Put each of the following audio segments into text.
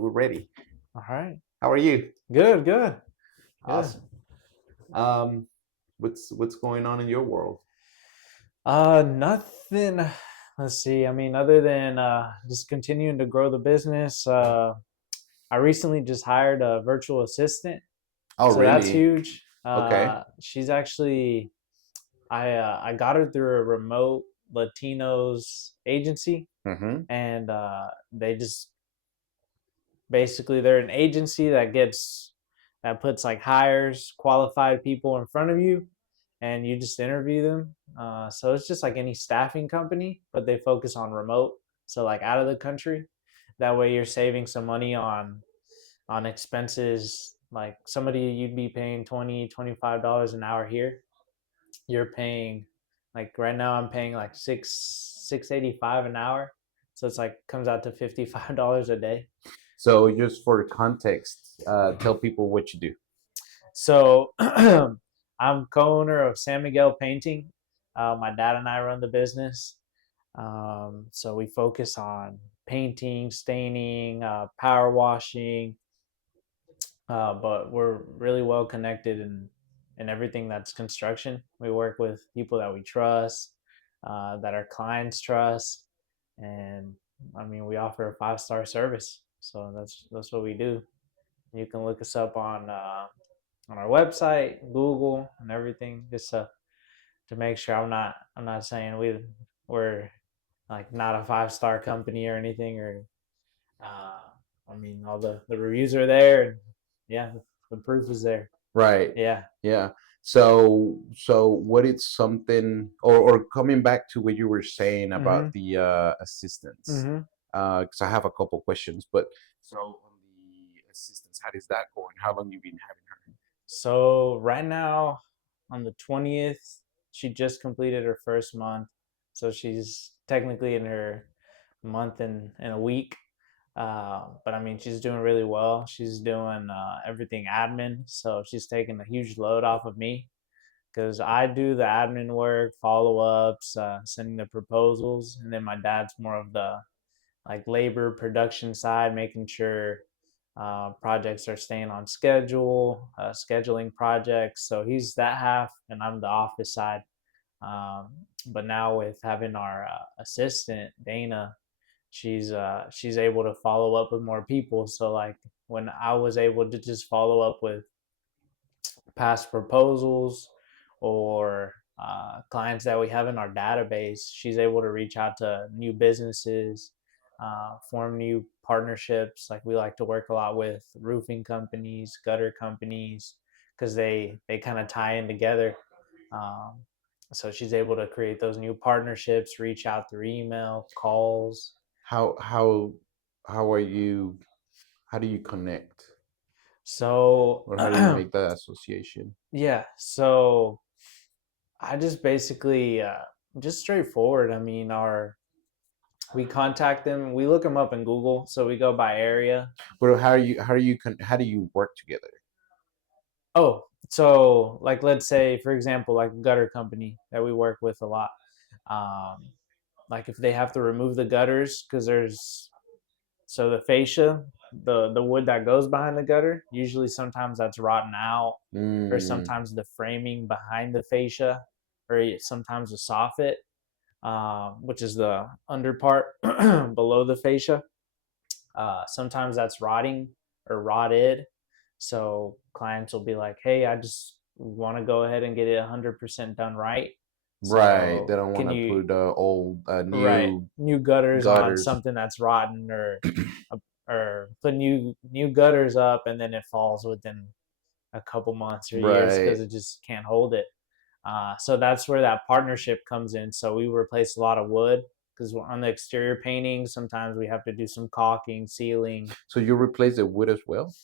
we're ready. All right. How are you? Good, good, good. Awesome. Um, what's going on in your world? Nothing. Let's see. I mean, other than just continuing to grow the business, I recently just hired a virtual assistant, Oh, so that's really? huge. Okay. She's actually I got her through a remote Latinos agency, Mm-hmm. and they just basically they're an agency that puts like hires qualified people in front of you and you just interview them. So it's just like any staffing company, but they focus on remote, so like out of the country. That way you're saving some money on expenses. Like somebody you'd be paying $25 an hour here, you're paying, like right now I'm paying like 685 an hour, so it's like comes out to $55 a day. So just for context, tell people what you do. So I'm co-owner of San Miguel Painting. My dad and I run the business. So we focus on painting, staining, power washing, but we're really well connected in everything that's construction. We work with people that we trust, that our clients trust, and I mean we offer a 5-star service. So that's what we do. You can look us up on our website, Google, and everything, just to make sure I'm not saying we're like not a 5-star company or anything, or uh, I mean all the reviews are there, and yeah, the proof is there. Right. Yeah. Yeah. So what is something, or coming back to what you were saying about Mhm. the assistants? Mhm. Because I have a couple questions, but so on the assistants, how is that going? How long you been having her? So right now, on the 20th, she just completed her first month, so she's technically in her month and a week. But I mean, she's doing really well. She's doing everything admin, so she's taking a huge load off of me because I do the admin work, follow ups, sending the proposals, and then my dad's more of the like labor production side, making sure projects are staying on schedule, scheduling projects. So he's that half, and I'm the office side. Um, but now with having our assistant Dana, she's able to follow up with more people. So like when I was able to just follow up with past proposals or clients that we have in our database, she's able to reach out to new businesses, form new partnerships. Like we like to work a lot with roofing companies, gutter companies, because they kind of tie in together. Um, so she's able to create those new partnerships, reach out through email, calls. How how how are you? How do you connect, So or how do you make that association? yeah, so I just basically just straightforward. I mean, our we contact them, we look them up in Google, so we go by area. But how do you work together? Oh, so like let's say for example, like a gutter company that we work with a lot. Um, like if they have to remove the gutters because there's so the fascia, the wood that goes behind the gutter, usually sometimes that's rotten out, or Mm, sometimes the framing behind the fascia, or sometimes the soffit, which is the under part below the fascia. Sometimes that's rotting or rotted. So clients will be like, "Hey, I just want to go ahead and get it 100% done right. right. They So don't want can to you put old right new new gutters on gutters. something that's rotten, or put new gutters up and then it falls within a couple months or years Right. because it just can't hold it." So that's where that partnership comes in. So we replace a lot of wood because on the exterior painting, sometimes we have to do some caulking, sealing. So you replace the wood as well?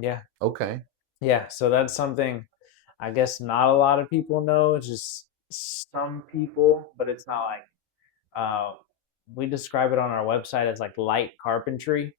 Yeah, Okay. yeah. So that's something I guess not a lot of people know. It's just some people, but it's not like uh, we describe it on our website as like light carpentry.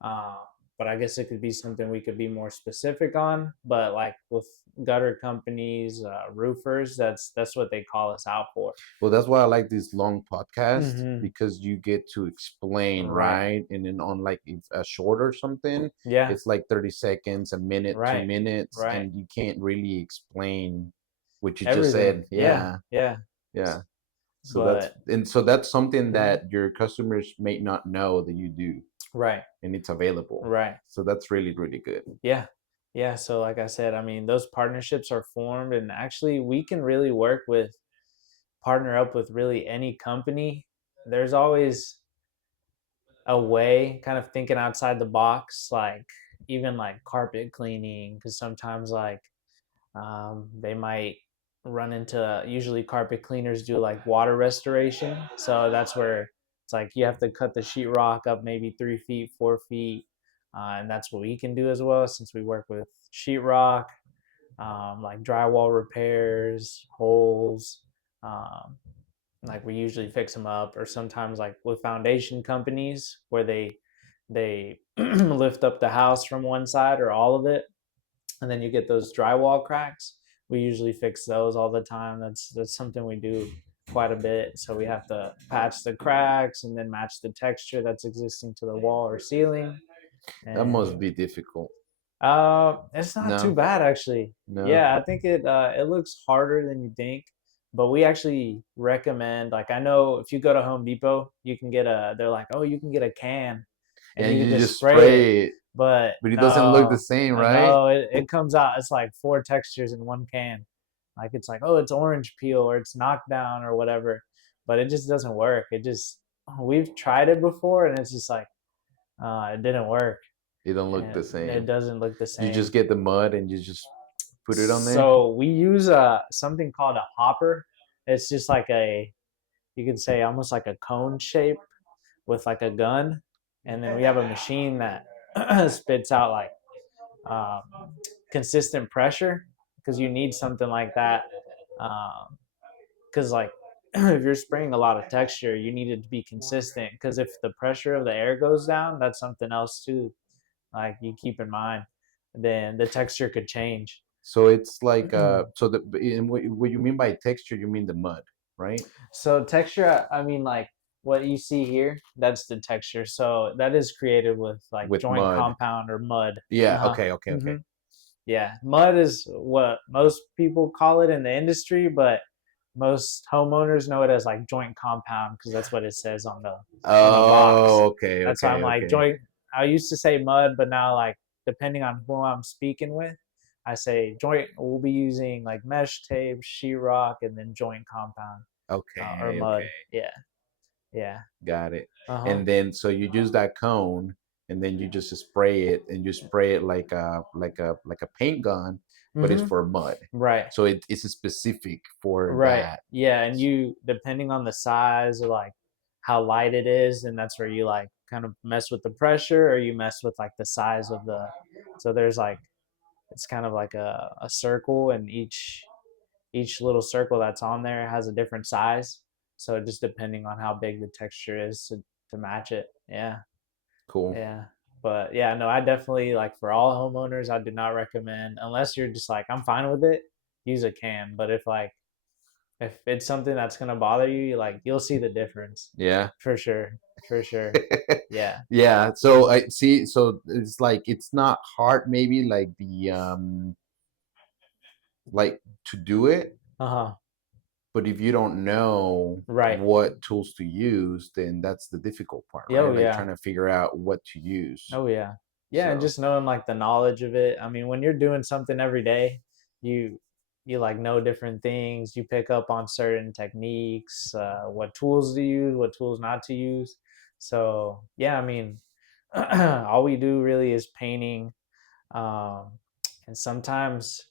Uh, but I guess it could be something we could be more specific on. But like with gutter companies, roofers, that's what they call us out for. Well, that's why I like these long podcasts Hmm. because you get to explain, Right. right? And then on like if a short or something, Yeah. it's like 30 seconds, a minute, two Right. minutes, Right. and you can't really explain what you just Everything. said. Yeah. Yeah, Yeah. yeah. But So that's something mhm. that your customers may not know that you do, Right. and it's available. Right. So that's really, really good. Yeah. Yeah. So like I said, I mean, those partnerships are formed, and actually we can really work with partner up with really any company. There's always a way, kind of thinking outside the box, like even like carpet cleaning, because sometimes like they might run into, usually carpet cleaners do like water restoration. So that's where it's like you have to cut the sheetrock up maybe 3 feet, 4 feet. And that's what we can do as well, since we work with sheetrock, like drywall repairs, holes. Um, like we usually fix them up, or sometimes like with foundation companies where they lift up the house from one side or all of it, and then you get those drywall cracks. We usually fix those all the time. That's something we do quite a bit. So we have to patch the cracks and then match the texture that's existing to the wall or ceiling. That And must be difficult. it's not too No, bad actually. no. Yeah, I think it looks harder than you think, but we actually recommend, like, I know if you go to Home Depot, you can get a they're like, "Oh, you can get a can and And you can you just just spray it." spray it, But but it doesn't look the no, same, right? no, it comes out, it's like four textures in one can. Like it's like, "Oh, it's orange peel or it's knockdown or whatever." But it just doesn't work. It just We've tried it before and it's just like it didn't work, It don't look the and it same. doesn't look the You same. just get the mud and you just put it on there. So we use something called a hopper. It's just like a, you can say almost like a cone shape with like a gun, and then we have a machine that spits out like um, consistent pressure, because you need something like that. Because like if you're spraying a lot of texture, you need it to be consistent. Because if the pressure of the air goes down, that's something else too. Like you keep in mind, then the texture could change. So it's like so what you mean by texture, you mean the mud, right? So texture, I mean, like what you see here, that's the texture. So that is created with like With joint mud. compound or mud. Yeah, Uh huh. okay, okay, Hmm. okay. Yeah, mud is what most people call it in the industry, but most homeowners know it as like joint compound, because that's what it says on the box. Oh, okay, That's why I'm okay, like okay. joint. I used to say mud, but now like depending on who I'm speaking with, I say joint. We'll be using like mesh tape, sheetrock, and then joint compound or Okay, mud. okay. Yeah, yeah. Got it. Uh huh. And then so you use that cone and then you just spray it and you spray it like a paint gun, but it's Mm-hmm. for mud. Right. So it's specific for Right. that. Yeah, and you, depending on the size or like how light it is, and that's where you like kind of mess with the pressure, or you mess with like the size of the. So there's like, it's kind of like a circle, and each little circle that's on there has a different size. So just depending on how big the texture is to match it. Yeah. Cool. Yeah. But yeah, no, I definitely, like, for all homeowners, I do not recommend, unless you're just like, I'm fine with it, use a can. But if it's something that's gonna bother you, like you'll see the difference Yeah. for sure. For sure. Yeah. Yeah. So I see. So it's like it's not hard, maybe like the like to do it, Uh-huh. but if you don't know Right. what tools to use, then that's the difficult part, Yeah, oh right? Like yeah. trying to figure out what to use. Oh yeah. Yeah, and So just knowing like the knowledge of it. I mean, when you're doing something every day, you you like know different things. You pick up on certain techniques, what tools to use, what tools not to use. So yeah, I mean, all we do really is painting. Um, and sometimes,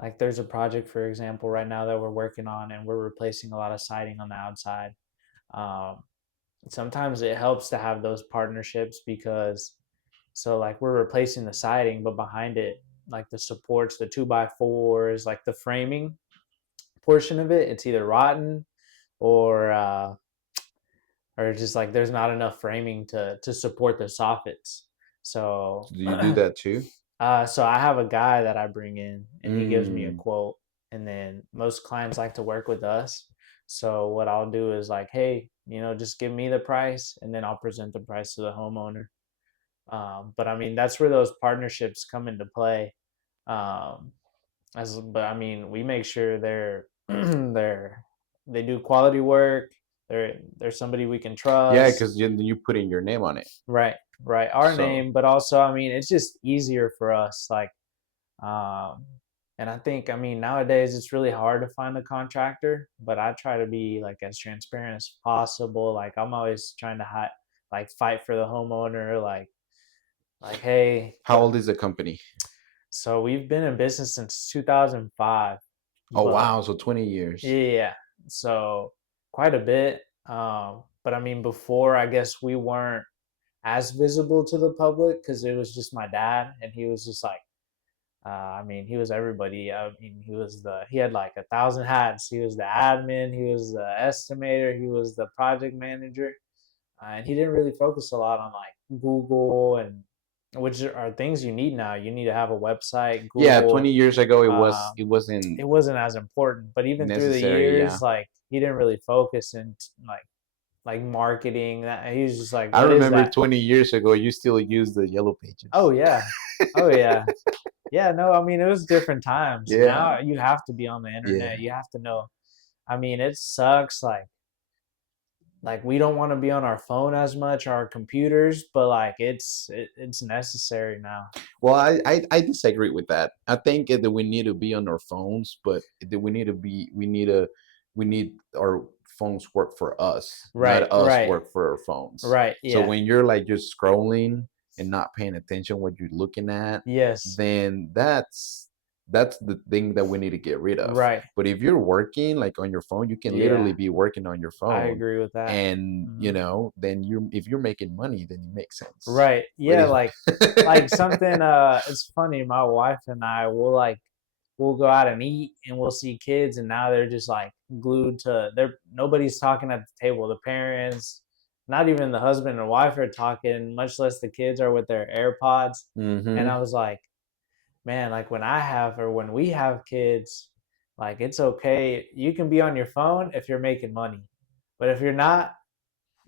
like, there's a project, for example, right now that we're working on, and we're replacing a lot of siding on the outside. Um, Sometimes it helps to have those partnerships, because so like we're replacing the siding, but behind it, like the supports, the 2x4s, like the framing portion of it, it's either rotten or just like there's not enough framing to support the soffits. So Do you do that too? so I have a guy that I bring in and he gives me a Mm. quote, and then most clients like to work with us. So what I'll do is like, hey, just give me the price and then I'll present the price to the homeowner. But I mean, that's where those partnerships come into play. Um, but I mean, we make sure they do quality work. They're somebody we can Yeah, trust. because you put in your name on it. Right, right. Our So name, but also, I mean, it's just easier for us. Like, um, and I think, I mean, nowadays it's really hard to find a contractor, but I try to be like as transparent as possible. Like, I'm always trying to like fight for the homeowner. Like, hey, how old is the company? so we've been in business since 2005, Oh but wow, so 20 years. yeah, so quite a bit. But I mean, before I guess we weren't as visible to the public because it was just my dad, and he was just like, I mean, he was everybody. I mean, he had like 1,000 hats. He was the admin, he was the estimator, he was the project manager, and he didn't really focus a lot on like Google and which are things you need now. You need to have a website, Yeah, 20 Google. years ago Um, it wasn't it wasn't as important, but even through the necessary, yeah. years, like he didn't really focus in like marketing. That he was just like, I "What is remember that?" 20 years ago you still use the yellow Oh pages. yeah, oh yeah, yeah. No, I mean it was different times. Yeah. Now you have to be on the Yeah. internet. You have to know. I mean, it sucks. Like we don't want to be on our phone as much, our computers, but like it's necessary now. Well, I disagree with that. I think that we need to be on our phones, but that we need our phones work for us, Right, not us right, work for our phones. right. So Yeah. when you're like just scrolling and not paying attention what you're looking at, Yes. then that's the thing that we need to get rid of. Right. But if you're working like on your phone, you can literally Yeah. be working on your I phone, agree with that. and Hmm. then you if you're making money, then it makes sense. Right. But Yeah, if like something it's funny, my wife and I will like we'll go out and eat and we'll see kids and now they're just like glued to they're nobody's talking at the table. The parents, not even the husband and wife are talking, much less the kids are with their AirPods. And I hmm was like, man, like when we have kids, like it's okay. You can be on your phone if you're making money. But if you're not,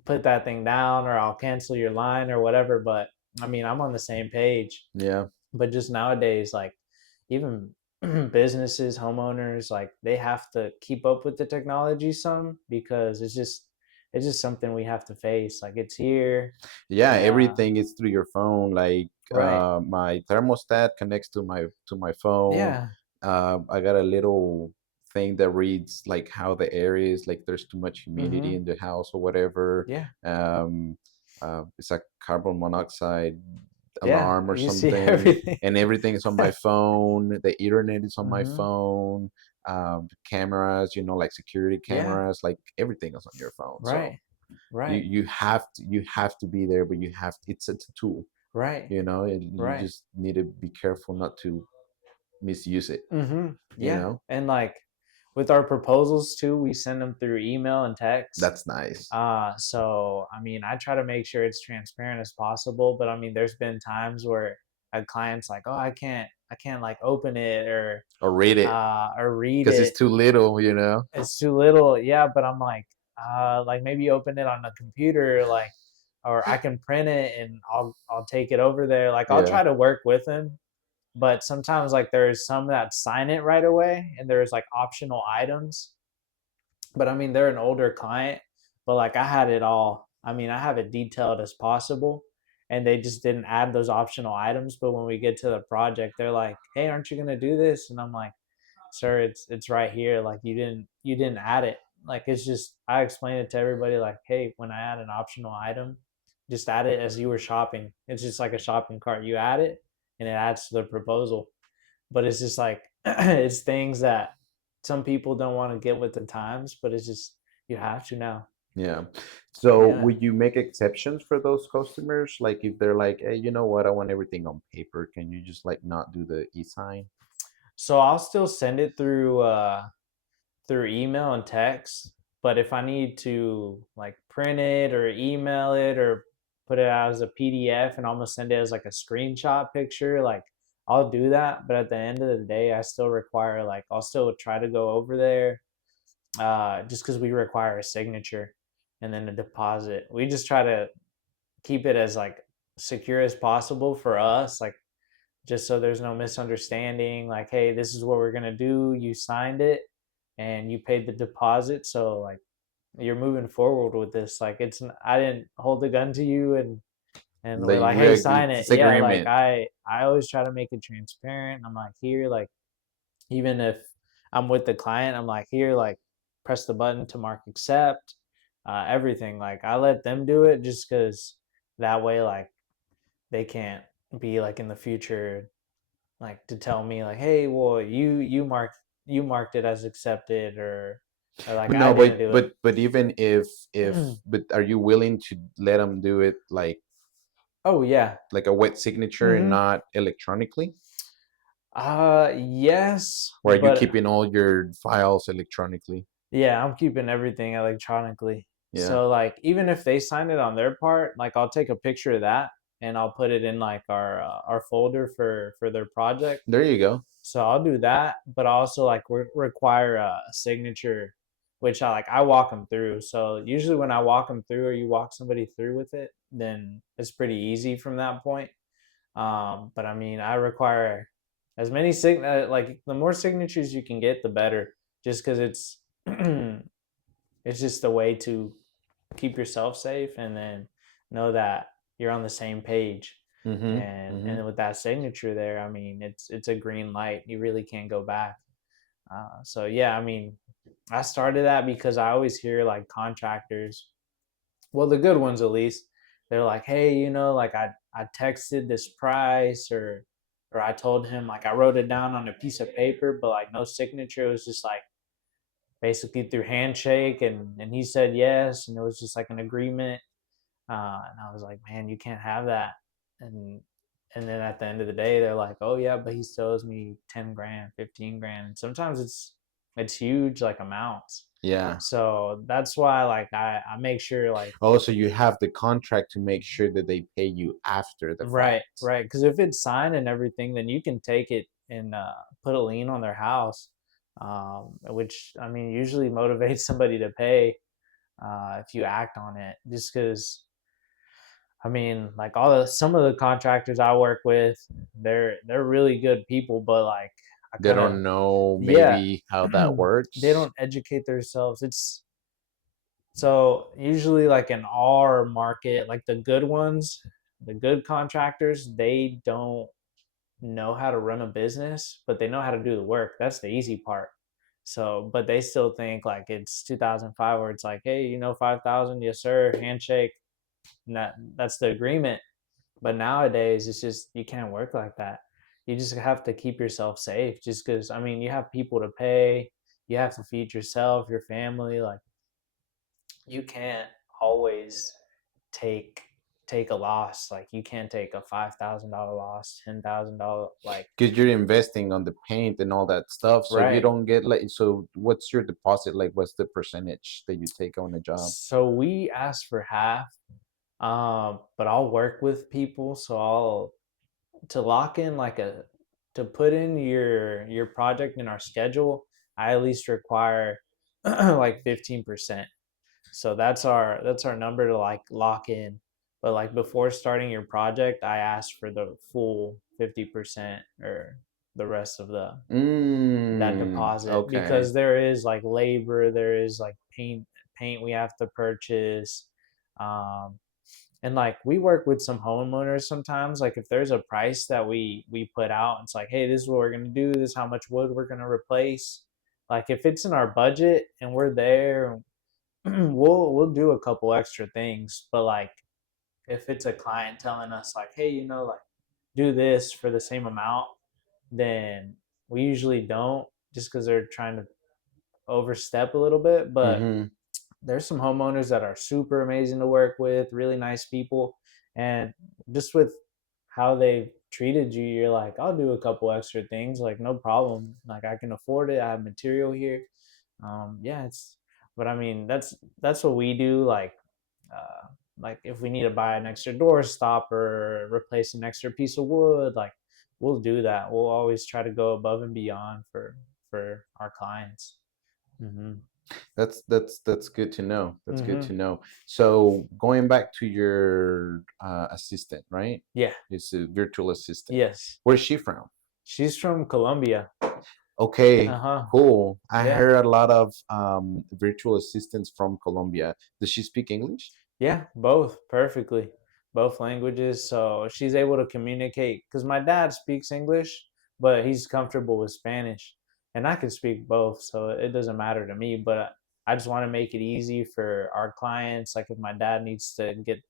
put that thing down or I'll cancel your line or whatever. But I mean, I'm on the same page. Yeah. But just nowadays, like even businesses, homeowners, like they have to keep up with the technology some because it's just something we have to face. Like it's here. Yeah, Uh, everything is through your phone. Like right. my thermostat connects to my phone. Yeah. I got a little thing that reads like how the air is, like there's too much humidity Mm-hmm. in the house or whatever. Yeah. Um, it's a carbon monoxide Yeah. alarm or You see something, everything. and everything is on my phone. The internet is on my Mm-hmm. phone. Cameras, like security Yeah. cameras, like everything is on your phone. So Right. Right. you have to be there, but it's a tool, Right. and you Right. just need to be careful not to misuse it Mm-hmm. you Yeah. know And like with our proposals too, we send them through email and text. that's nice. So I mean, I try to make sure it's transparent as possible, but I mean, there's been times where a client's like, "Oh, I can't like open it Or read it or read because it's it. too little. It's too little." Yeah, but I'm like maybe open it on the computer, like, or I can print it and I'll take it over there. Like I'll Yeah. try to work with him, but sometimes like there's some that sign it right away, and there's like optional items, but I mean, they're an older client, but like I had it all. I mean, I have it detailed as possible, and they just didn't add those optional items. But when we get to the project, they're like, "Hey, aren't you gonna do this?" And I'm like, "Sir, it's right here. Like you didn't add it. Like it's just I explained it to everybody. Like, hey, when I add an optional item, just add it as you were shopping. It's just like a shopping cart. You add it, and it adds to the proposal. But it's just like it's things that some people don't want to get with the times, but it's just you have to now. Yeah. So Yeah. would you make exceptions for those customers, like if they're like, hey, you know what, I want everything on paper, can you just like not do the e-sign? So I'll still send it through email and text, but if I need to like print it or email it or put it out as a PDF and almost send it as like a screenshot picture, like I'll do that. But at the end of the day, I still require like I'll still try to go over there, just because we require a signature and then a deposit. We just try to keep it as like secure as possible for us, like just so there's no misunderstanding. Like, hey, this is what we're gonna do. You signed it and you paid the deposit, so like you're moving forward with this. Like I didn't hold the gun to you and we're Like like, we hey, sign it. it's Yeah, like agreement. I always try to make it transparent. I'm like, here, like even if I'm with the client, I'm like, here, like press the button to mark accept. Everything, like I let them do it just because that way, like they can't be like in the future, like to tell me like, hey, well, you marked it as accepted, or like But I no, didn't do but even if it. but are you willing to let them do it Oh yeah. like a wet signature and Mm-hmm. not electronically? Yes, Or are you but keeping all your files electronically? yeah, I'm keeping everything electronically. Yeah. So like even if they sign it on their part, like I'll take a picture of that and I'll put it in like our folder for their project. There you go. So I'll do that, but I also like require a signature, which I walk them through. So usually when I walk them through, or you walk somebody through with it, then it's pretty easy from that point. But I mean, I require as many like the more signatures you can get, the better. Just because it's it's just a way to keep yourself safe and then know that you're on the same page. Mm-hmm. Mm-hmm. And with that signature there, I mean, it's a green light. You really can't go back. So yeah, I mean, I started that because I always hear like contractors, well, the good ones at least, they're like, hey, like I texted this price, or I told him, like I wrote it down on a piece of paper, but like no signature. It was just like basically through handshake, and he said yes, and it was just like an agreement. And I was like, man, you can't have that. And and then at the end of the day, they're like, oh yeah, but he still owes me 10 grand, 15 grand, and sometimes it's huge like amounts. Yeah. So that's why like I make sure like, Also, you have the contract to make sure that they pay you after the right, fact. right. Because if it's signed and everything, then you can take it and put a lien on their house, which I mean usually motivates somebody to pay if you act on it. Just because I mean, like some of the contractors I work with, they're really good people, but like I They kind of don't know yeah, maybe how that they works. don't educate themselves. It's so usually like in our market, like the good ones, the good contractors, they don't know how to run a business, but they know how to do the work. That's the easy part. So, but they still think like it's 2005 where it's like, hey, 5,000, yes sir, handshake, and that's the agreement. But nowadays, it's just you can't work like that. You just have to keep yourself safe. Just because I mean, you have people to pay, you have to feed yourself, your family. Like you can't always take take a loss. Like you can't take a $5,000 loss, $10,000 like Because you're investing on the paint and all that stuff, so you right. don't get like. So, what's your deposit like? What's the percentage that you take on a job? So we ask for half, but I'll work with people. So I'll to lock in like a to put in your project in our schedule. I at least require like 15%. So that's our number to like lock in. But like before starting your project, I ask for the full 50% or the rest of the that deposit, Okay. because there is like labor, there is like paint we have to purchase. Um, and like we work with some homeowners sometimes. Like if there's a price that we put out, it's like, hey, this is what we're gonna do. This is how much wood we're gonna replace. Like if it's in our budget and we're there, we'll do a couple extra things. But like if it's a client telling us like, hey, like do this for the same amount, then we usually don't, just because they're trying to overstep a little bit. But Mm-hmm. there's some homeowners that are super amazing to work with, really nice people, and just with how they've treated you, you're like, I'll do a couple extra things, like no problem. Like I can afford it. I have material here. Yeah, but I mean, that's what we do. Like, like if we need to buy an extra door stop or replace an extra piece of wood, like we'll do that. We'll always try to go above and beyond for our clients. Mm-hmm. That's good to know. That's good Mm-hmm. to know. So going back to your assistant, right? Yeah. It's a virtual assistant. Yes. Where's she from? She's from Colombia. Okay, Uh-huh. cool. I Yeah. heard a lot of virtual assistants from Colombia. Does she speak English? Yeah, both perfectly. Both languages. So she's able to communicate because my dad speaks English, but he's comfortable with Spanish. And I can speak both, so it doesn't matter to me. But I just want to make it easy for our clients. Like if my dad needs to get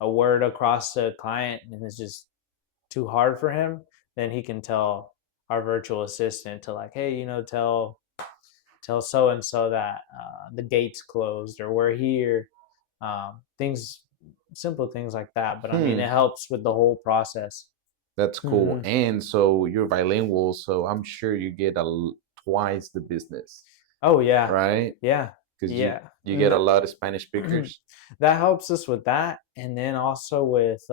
a word across to a client and it's just too hard for him, then he can tell our virtual assistant to like, hey, tell so and so that the gate's closed or we're here. Things, simple things like that. But I mean, it Hmm, helps with the whole process. that's cool. Mm-hmm. And so you're bilingual, so I'm sure you get twice the business, Oh yeah, right? yeah, Because yeah. you And get a lot of Spanish speakers. that helps us with that, and then also with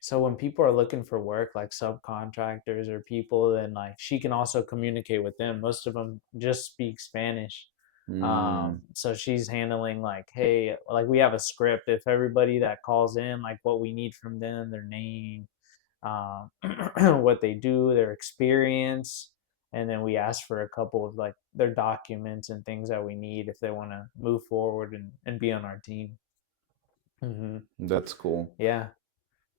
so when people are looking for work, like subcontractors or people, then like she can also communicate with them. Most of them just speak Spanish. Mm, So she's handling like, hey, like we have a script. If everybody that calls in, like what we need from them, their name, um, what they do, their experience, and then we ask for a couple of like their documents and things that we need if they want to move forward and be on our team. Hmm. that's cool. Yeah.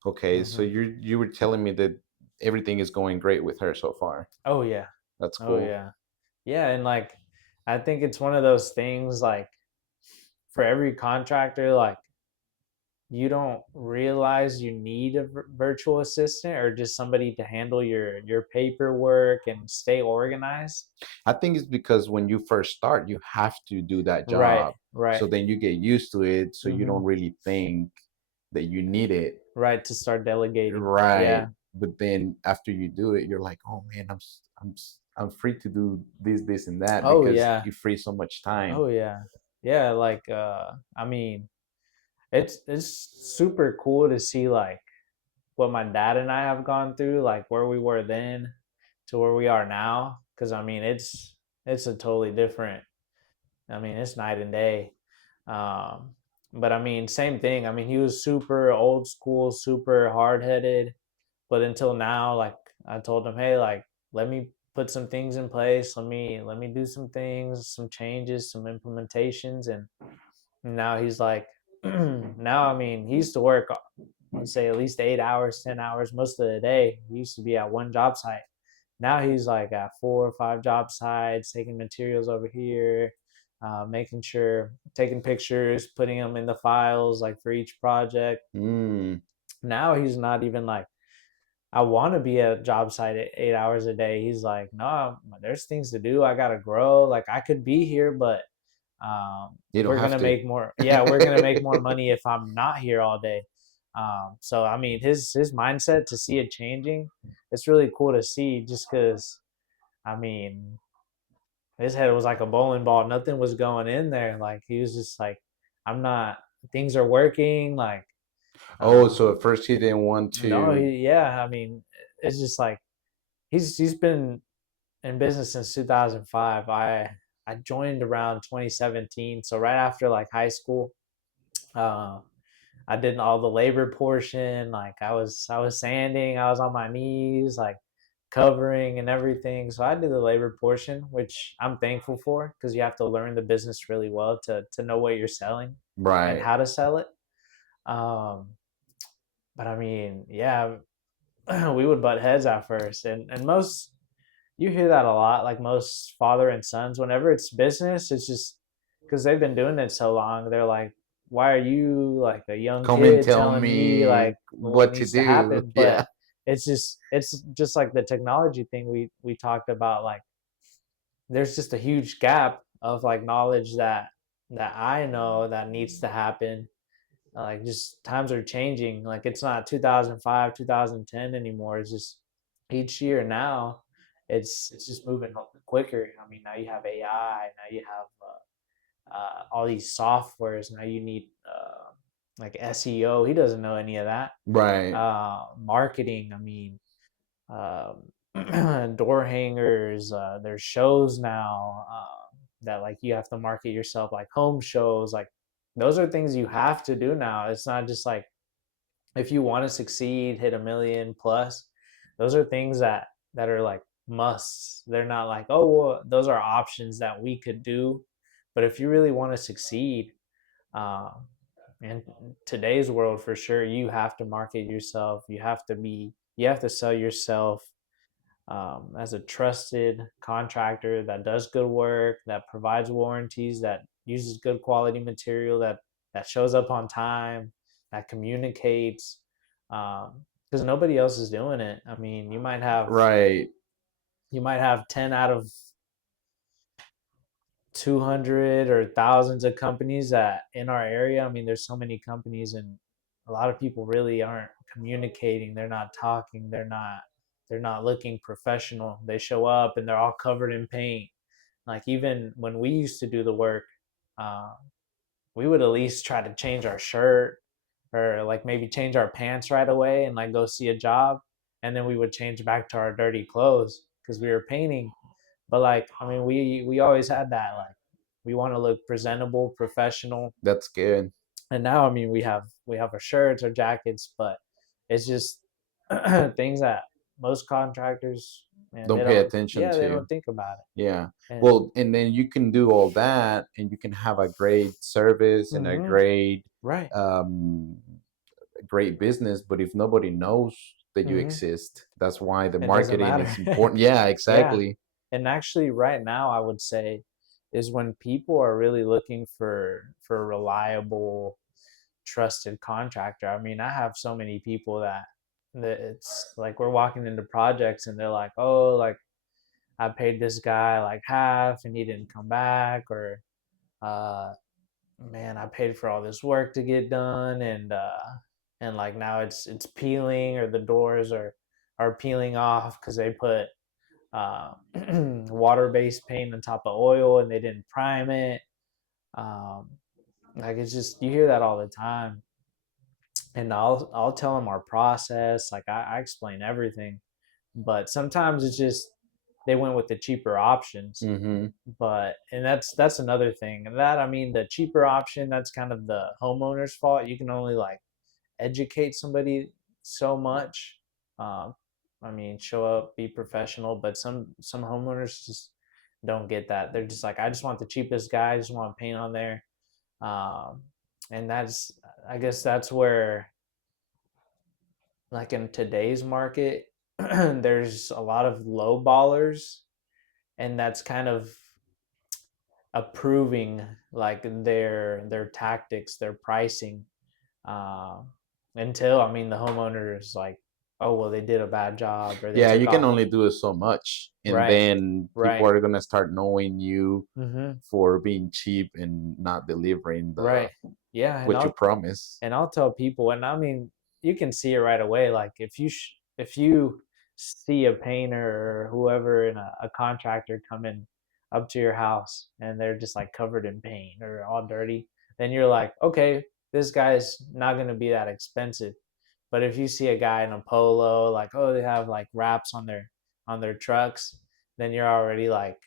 Okay, so Hmm. you were telling me that everything is going great with her so far. Oh yeah. That's Oh cool. yeah. Yeah, and like I think it's one of those things like for every contractor, like you don't realize you need a virtual assistant or just somebody to handle your paperwork and stay organized. I think it's because when you first start, you have to do that Right, job. right. So then you get used to it, so you don't Hmm. really think that you need it. Right, to start delegating. Right. Yeah. But then after you do it, you're like, "Oh man, I'm free to do this and that Oh because yeah. it frees so much time." Oh yeah. Yeah, like I mean, it's super cool to see like what my dad and I have gone through, like where we were then to where we are now. Cause I mean it's a totally different, I mean, it's night and day. Um, but I mean, same thing. I mean, he was super old school, super hard headed. But until now, like I told him, hey, like let me put some things in place. Let me do some things, some changes, some implementations, and now he's like, now I mean, he used to work, let's say at least 8 hours, 10 hours most of the day. He used to be at one job site. Now he's like at 4 or 5 job sites, taking materials over here, making sure, taking pictures, putting them in the files like for each project. Mm, Now he's not even like, I want to be at a job site at 8 hours a day. He's like, no, there's things to do. I gotta grow. Like I could be here, but you don't we're have gonna to. make more. Yeah, we're gonna make more money if I'm not here all day. So I mean, his mindset to see it changing, it's really cool to see. Just because I mean, his head was like a bowling ball. Nothing was going in there. Like he was just like, I'm not. Things are working. Like Oh, uh, so at first he didn't want no, to. yeah. I mean, it's just like he's been in business since 2005. I joined around 2017, so right after like high school. Uh, I did all the labor portion. Like I was sanding. I was on my knees, like covering and everything. So I did the labor portion, which I'm thankful for because you have to learn the business really well to know what you're selling and Right. how to sell it. Um, but I mean, yeah, we would butt heads at first, and most you hear that a lot. Like most father and sons, whenever it's business, it's just because they've been doing it so long. They're like, "Why are you like a young Come and kid tell telling me me like what what to needs to do. happen?" But Yeah. it's just like the technology thing we talked about. Like, there's just a huge gap of like knowledge that I know that needs to happen. Like, just times are changing. Like, it's not 2005, 2010 anymore. It's just each year now. It's just moving quicker. I mean, now you have AI. Now you have all these softwares. Now you need like SEO. He doesn't know any of that. Right. Marketing. I mean, door hangers. There's shows now that like you have to market yourself, like home shows. Like those are things you have to do now. It's not just like if you want to succeed, hit a million plus. Those are things that are like musts. They're not like, oh well, those are options that we could do. But if you really want to succeed, um, in today's world for sure, you have to market yourself. You have to sell yourself as a trusted contractor that does good work, that provides warranties, that uses good quality material, that shows up on time, that communicates. Because nobody else is doing it. I mean, Right. you might have 10 out of 200 or thousands of companies that in our area. I mean, there's so many companies, and a lot of people really aren't communicating. They're not talking. They're not looking professional. They show up and they're all covered in paint. Like even when we used to do the work, uh, we would at least try to change our shirt or like maybe change our pants right away and like go see a job, and then we would change back to our dirty clothes because we were painting. But like, I mean, we always had that like we want to look presentable, professional. That's good. And now, I mean, we have our shirts, our jackets, but it's just things that most contractors, man, Don't pay attention yeah, they to. don't think about Yeah. it. And Well, and then you can do all that and you can have a great service and a mm-hmm, right, um great business, but if nobody knows that you mm-hmm, exist, that's why the it doesn't marketing matter. is important. Yeah, Yeah, exactly. and actually, right now, I would say is when people are really looking for a reliable, trusted contractor. I mean, I have so many people that it's like we're walking into projects and they're like, oh, like I paid this guy like half and he didn't come back, or uh, man, I paid for all this work to get done, and like now it's peeling, or the doors are peeling off because they put uh, water-based paint on top of oil and they didn't prime it. Um, like it's just you hear that all the time, and I'll tell them our process. Like I explain everything, but sometimes it's just they went with the cheaper options. Mm-hmm. But and that's another thing. And that I mean the cheaper option, that's kind of the homeowner's fault. You can only like educate somebody so much. Um, I mean, show up, be professional, but some homeowners just don't get that. They're just like, I just want the cheapest guy. I just want paint on there. Um, and that's, I guess that's where, like in today's market, there's a lot of low ballers, and that's kind of approving like their tactics, their pricing. Uh, until I mean the homeowner is like, oh well, they did a bad job or they Yeah, took you can off. only do it so much, and Right, then people right, are gonna start knowing you mm-hmm, for being cheap and not delivering the right. Yeah, what you promise. and I'll tell people, and I mean, you can see it right away. Like if you see a painter or whoever in a contractor coming up to your house and they're just like covered in paint or all dirty, then you're like, okay, this guy's not gonna be that expensive. But if you see a guy in a polo, like oh they have like wraps on their trucks, then you're already like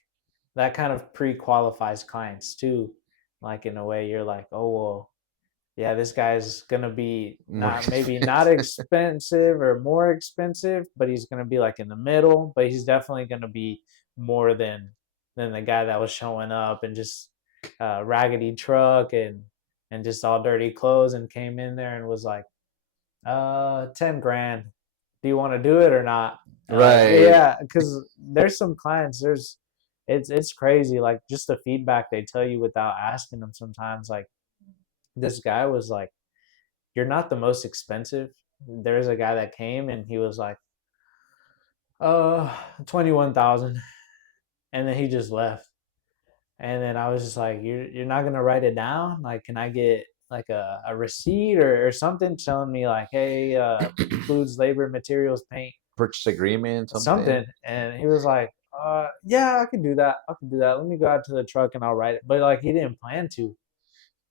that kind of pre-qualifies clients too. Like in a way, you're like, oh well, yeah, this guy's gonna be More not maybe not expensive or more expensive, but he's gonna be like in the middle. But he's definitely gonna be more than the guy that was showing up and just raggedy truck and just all dirty clothes and came in there and was like, 10 grand. Do you want to do it or not? right. Yeah, because there's some clients. It's crazy. Like just the feedback they tell you without asking them. Sometimes, like this guy was like, "You're not the most expensive." There's a guy that came and he was like, 21,000," and then he just left. And then I was just like, you're not gonna write it down? Like, can I get like a receipt or something showing me like, hey, includes labor, materials, paint, Purchase agreement, something? something. And he was like, yeah, I can do that. I can do that. Let me go out to the truck and I'll write it. But like he didn't plan to.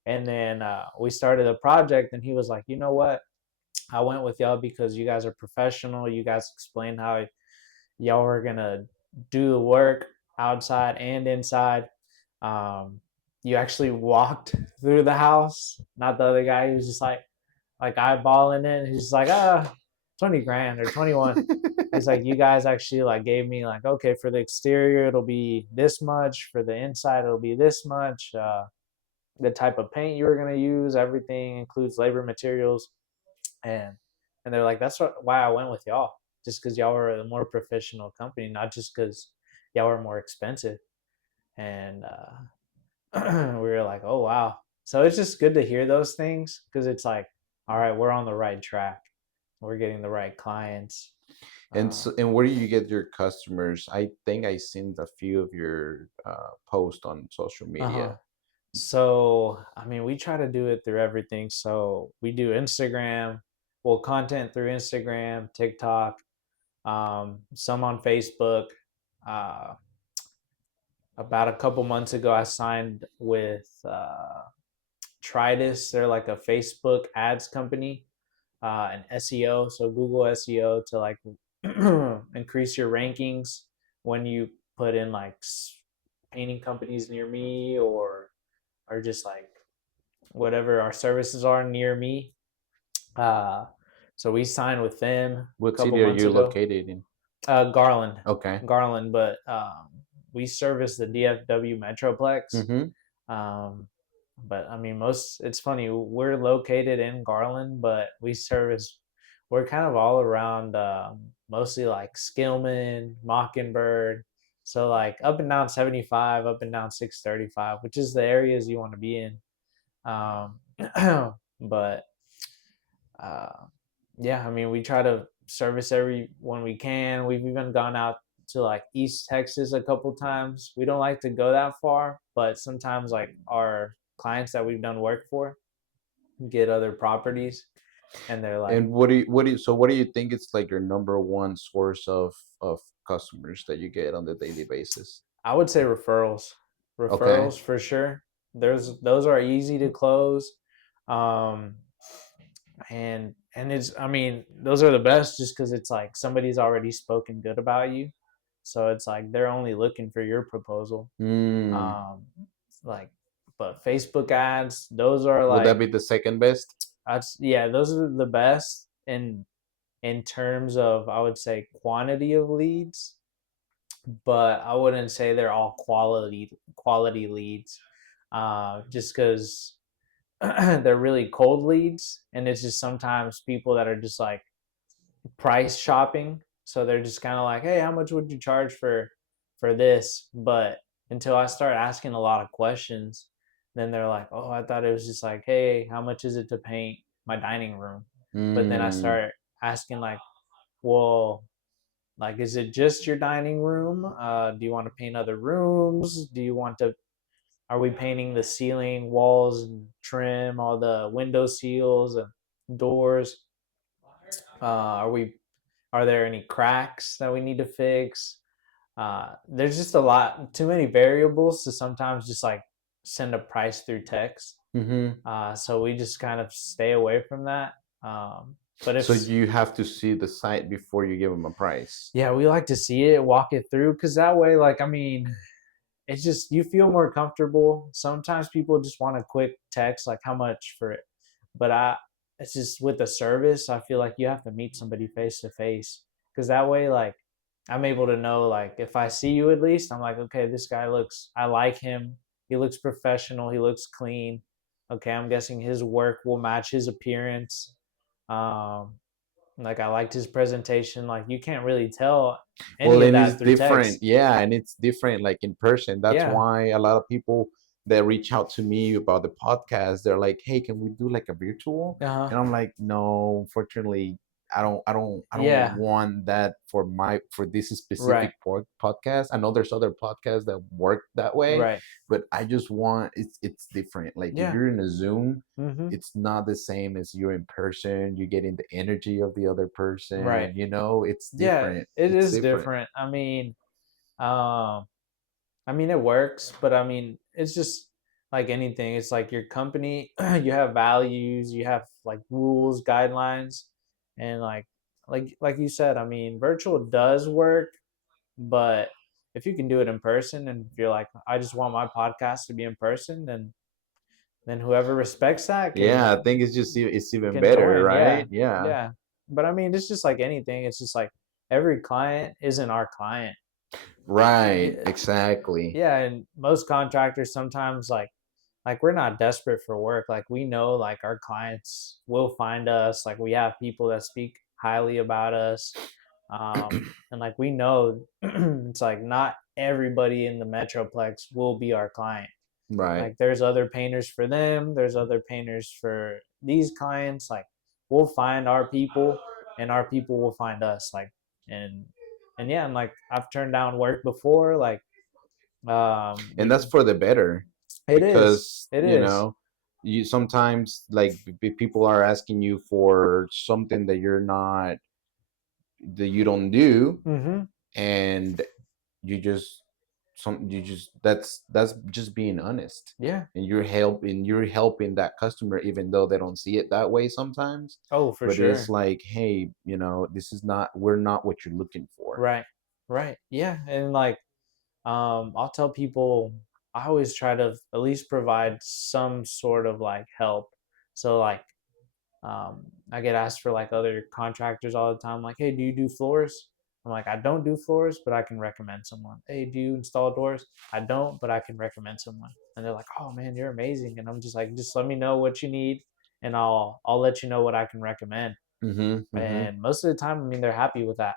And then we started a project, and he was like, you know what? I went with y'all because you guys are professional. You guys explained how y'all were gonna do the work outside and inside. Um, you actually walked through the house, not the other guy who was just like eyeballing it. He's just like, 20 grand or 21. He's like, you guys actually like gave me like, okay, for the exterior it'll be this much, for the inside it'll be this much. The type of paint you were gonna use, everything includes labor, materials, and they're like, that's why I went with y'all, just because y'all were a more professional company, not just because y'all were more expensive. And we were like, oh wow. So it's just good to hear those things because it's like, all right, we're on the right track. We're getting the right clients. And Uh, so, and where do you get your customers? I think I seen a few of your posts on social uh-huh. media. So, I mean, we try to do it through everything. So we do Instagram, well, content through Instagram, TikTok, some on Facebook. Uh, about a couple months ago, I signed with Tridus. They're like a Facebook ads company, and SEO, so Google SEO to like increase your rankings when you put in like painting companies near me, or just like whatever our services are near me. Uh, so we signed with them a What couple city are months you ago. located in? Garland, Okay. Garland, but we service the DFW Metroplex. Mm-hmm. Um, but I mean, most it's funny. We're located in Garland, but we service. We're kind of all around, mostly like Skillman, Mockingbird. So like up and down 75, up and down 635, which is the areas you want to be in. Um, but uh, yeah, I mean, we try to service everyone we can. We've even gone out to like East Texas a couple times. We don't like to go that far, but sometimes like our clients that we've done work for get other properties, and they're like, And what do you think it's like your number one source of customers that you get on the daily basis? I would say referrals, Okay. referrals for sure. There's those are easy to close. Um, and it's, I mean, those are the best just because it's like somebody's already spoken good about you, so it's like they're only looking for your proposal. Mm. um like, but Facebook ads, those are Would that like, be the second best? that's, yeah, those are the best in terms of, I would say, quantity of leads, but I wouldn't say they're all quality leads, just because they're really cold leads, and it's just sometimes people that are just like price shopping. So they're just kind of like, hey, how much would you charge for this? But until I start asking a lot of questions, then they're like, oh, I thought it was just like, hey, how much is it to paint my dining room? But then I Mm. start asking like, well, like, is it just your dining room? Do you want to paint other rooms? Do you want to? Are we painting the ceiling, walls, and trim all the window seals and doors? Are we? Are there any cracks that we need to fix? There's just a lot, too many variables to sometimes just like send a price through text. Mm-hmm. So we just kind of stay away from that. But So if, you have to see the site before you give them a price. yeah, we like to see it, walk it through, because that way, like, I mean, it's just you feel more comfortable. Sometimes people just want a quick text, like how much for it. But it's just with the service, I feel like you have to meet somebody face to face, because that way, like, I'm able to know, like, if I see you at least, I'm like, okay, this guy looks, I like him. He looks professional. He looks clean. Okay, I'm guessing his work will match his appearance. Um, like, I liked his presentation. Like, you can't really tell Well, any of and it's that through different. text. Yeah, and it's different like in person. That's Yeah. why a lot of people that reach out to me about the podcast, they're like, "Hey, can we do like a virtual?" Uh huh. And I'm like, "No, unfortunately, I don't Yeah. want that for my for this Right. specific podcast. I know there's other podcasts that work that way, Right. but I just want it's different. Like if Yeah. you're in a Zoom, Mm-hmm. it's not the same as you're in person. You're getting the energy of the other Right. person. It's Yeah, different. it It's is different. different. I mean, Um, I mean, it works, but I mean, it's just like anything. It's like your company, you have values, you have like rules, guidelines, and like you said, I mean, virtual does work, but if you can do it in person, and if you're like, I just want my podcast to be in person, then whoever respects that Yeah, I think it's just it's even can better, join. Yeah, right? Yeah. yeah. But I mean, it's just like anything. It's just like every client isn't our client. Right, Yeah, exactly. yeah, and most contractors sometimes like we're not desperate for work. Like we know like our clients will find us. Like we have people that speak highly about us. And like we know it's like not everybody in the metroplex will be our client. Right. Like there's other painters for them, there's other painters for these clients. Like we'll find our people and our people will find us. Like and and yeah, and like I've turned down work before. Like And you that's for the better it is. because, It is. you sometimes like people are asking you for something that you're not that you don't do, Mm-hmm. and you just that's just being honest, Yeah. and you're helping that customer even though they don't see it that way sometimes, Oh, for but it's sure. like, hey, this is not we're not what you're looking for. Right. Right. Yeah. And like I'll tell people I always try to at least provide some sort of like help. So like I get asked for like other contractors all the time, like, hey, do you do floors? I'm like, I don't do floors, but I can recommend someone. Hey, do you install doors? I don't, but I can recommend someone. And they're like, oh man, you're amazing. And I'm just like, just let me know what you need, and I'll let you know what I can recommend. Mm-hmm, mm-hmm. And most of the time, I mean, they're happy with that.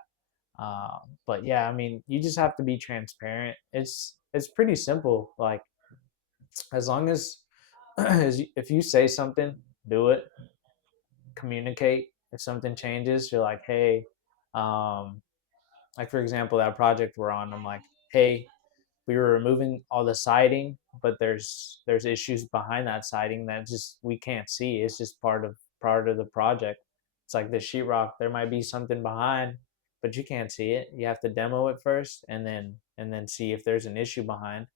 But yeah, I mean, you just have to be transparent. It's pretty simple. Like as long as if you say something, do it, communicate. If something changes, you're like, hey, um, like for example, that project we're on, I'm like, hey, we were removing all the siding, but there's issues behind that siding that just we can't see. It's just part of the project. It's like the sheetrock. There might be something behind, but you can't see it. You have to demo it first, and then see if there's an issue behind.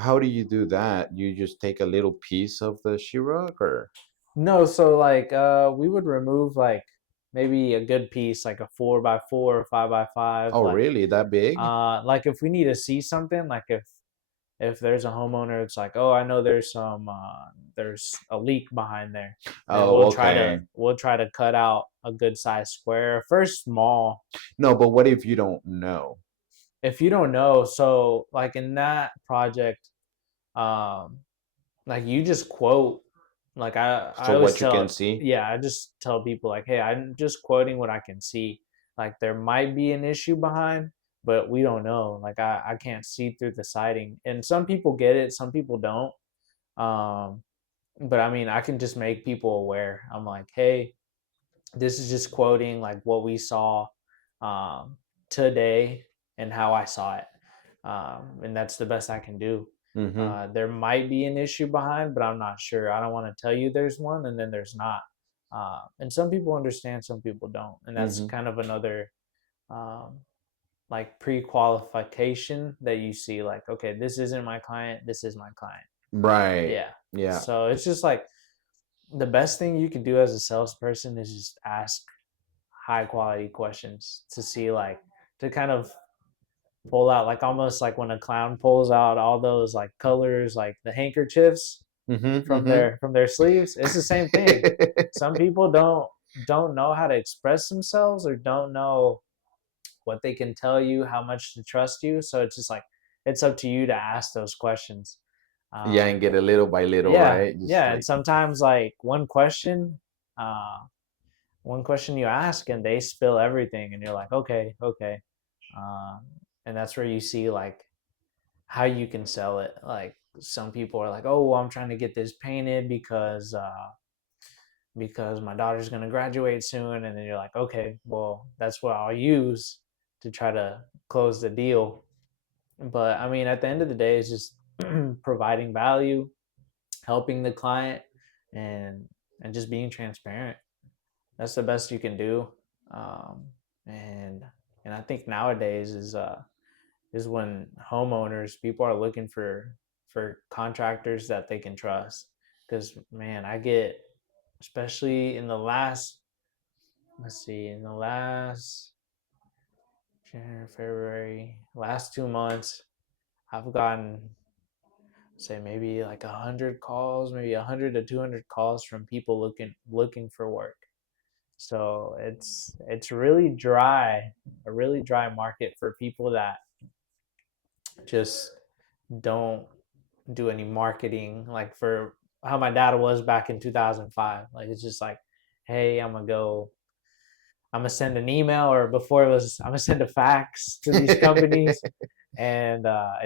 How do you do that? You just take a little piece of the sheetrock, or No, so like we would remove like maybe a good piece, like a 4x4 or 5x5, oh, really, that big? like if we need to see something, like if there's a homeowner, it's like, oh, I know there's a leak behind there, then Oh, okay. we'll try to cut out a good size square. First small. No, but what if you don't know? If you don't know, so like in that project, um, like you just quote, like I So always what you can tell, see? yeah, I just tell people like, hey, I'm just quoting what I can see. Like there might be an issue behind, but we don't know. Like I can't see through the siding, and some people get it, some people don't. um but I mean, I can just make people aware. I'm like, hey, this is just quoting like what we saw um today and how I saw it. And that's the best I can do. Mm-hmm. There might be an issue behind, but I'm not sure. I don't want to tell you there's one and then there's not. And some people understand, some people don't, and that's Mm-hmm. kind of another um, like pre-qualification that you see. Like, okay, this isn't my client. This is my client. Right. Yeah. Yeah. So it's just like the best thing you can do as a salesperson is just ask high quality questions to see like to kind of pull out, like almost like when a clown pulls out all those like colors, like the handkerchiefs Mm-hmm. from Mm-hmm. their sleeves. It's the same thing. Some people don't know how to express themselves or don't know what they can tell you, how much to trust you. So it's just like it's up to you to ask those questions. Yeah, and um get a little by little, yeah, right? Just yeah. And like, sometimes like uh one question you ask and they spill everything and you're like, okay, okay. um and that's where you see like how you can sell it. Like some people are like, oh, well, I'm trying to get this painted because my daughter's going to graduate soon. And then you're like, okay, well, that's what I'll use to try to close the deal. But I mean, at the end of the day, it's just providing value, helping the client, and just being transparent. That's the best you can do. um, and and I think nowadays is when homeowners, people are looking for contractors that they can trust. Because man, I get, especially in the last, let's see, in the last January, February, last 2 months, I've gotten, say, maybe like 100 calls, maybe 100 to 200 calls from people looking for work. So it's really dry, a really dry market for people that just don't do any marketing, like for how my dad was back in 2005. Like it's just like, hey, I'm gonna send an email, or before it was, I'm gonna send a fax to these companies and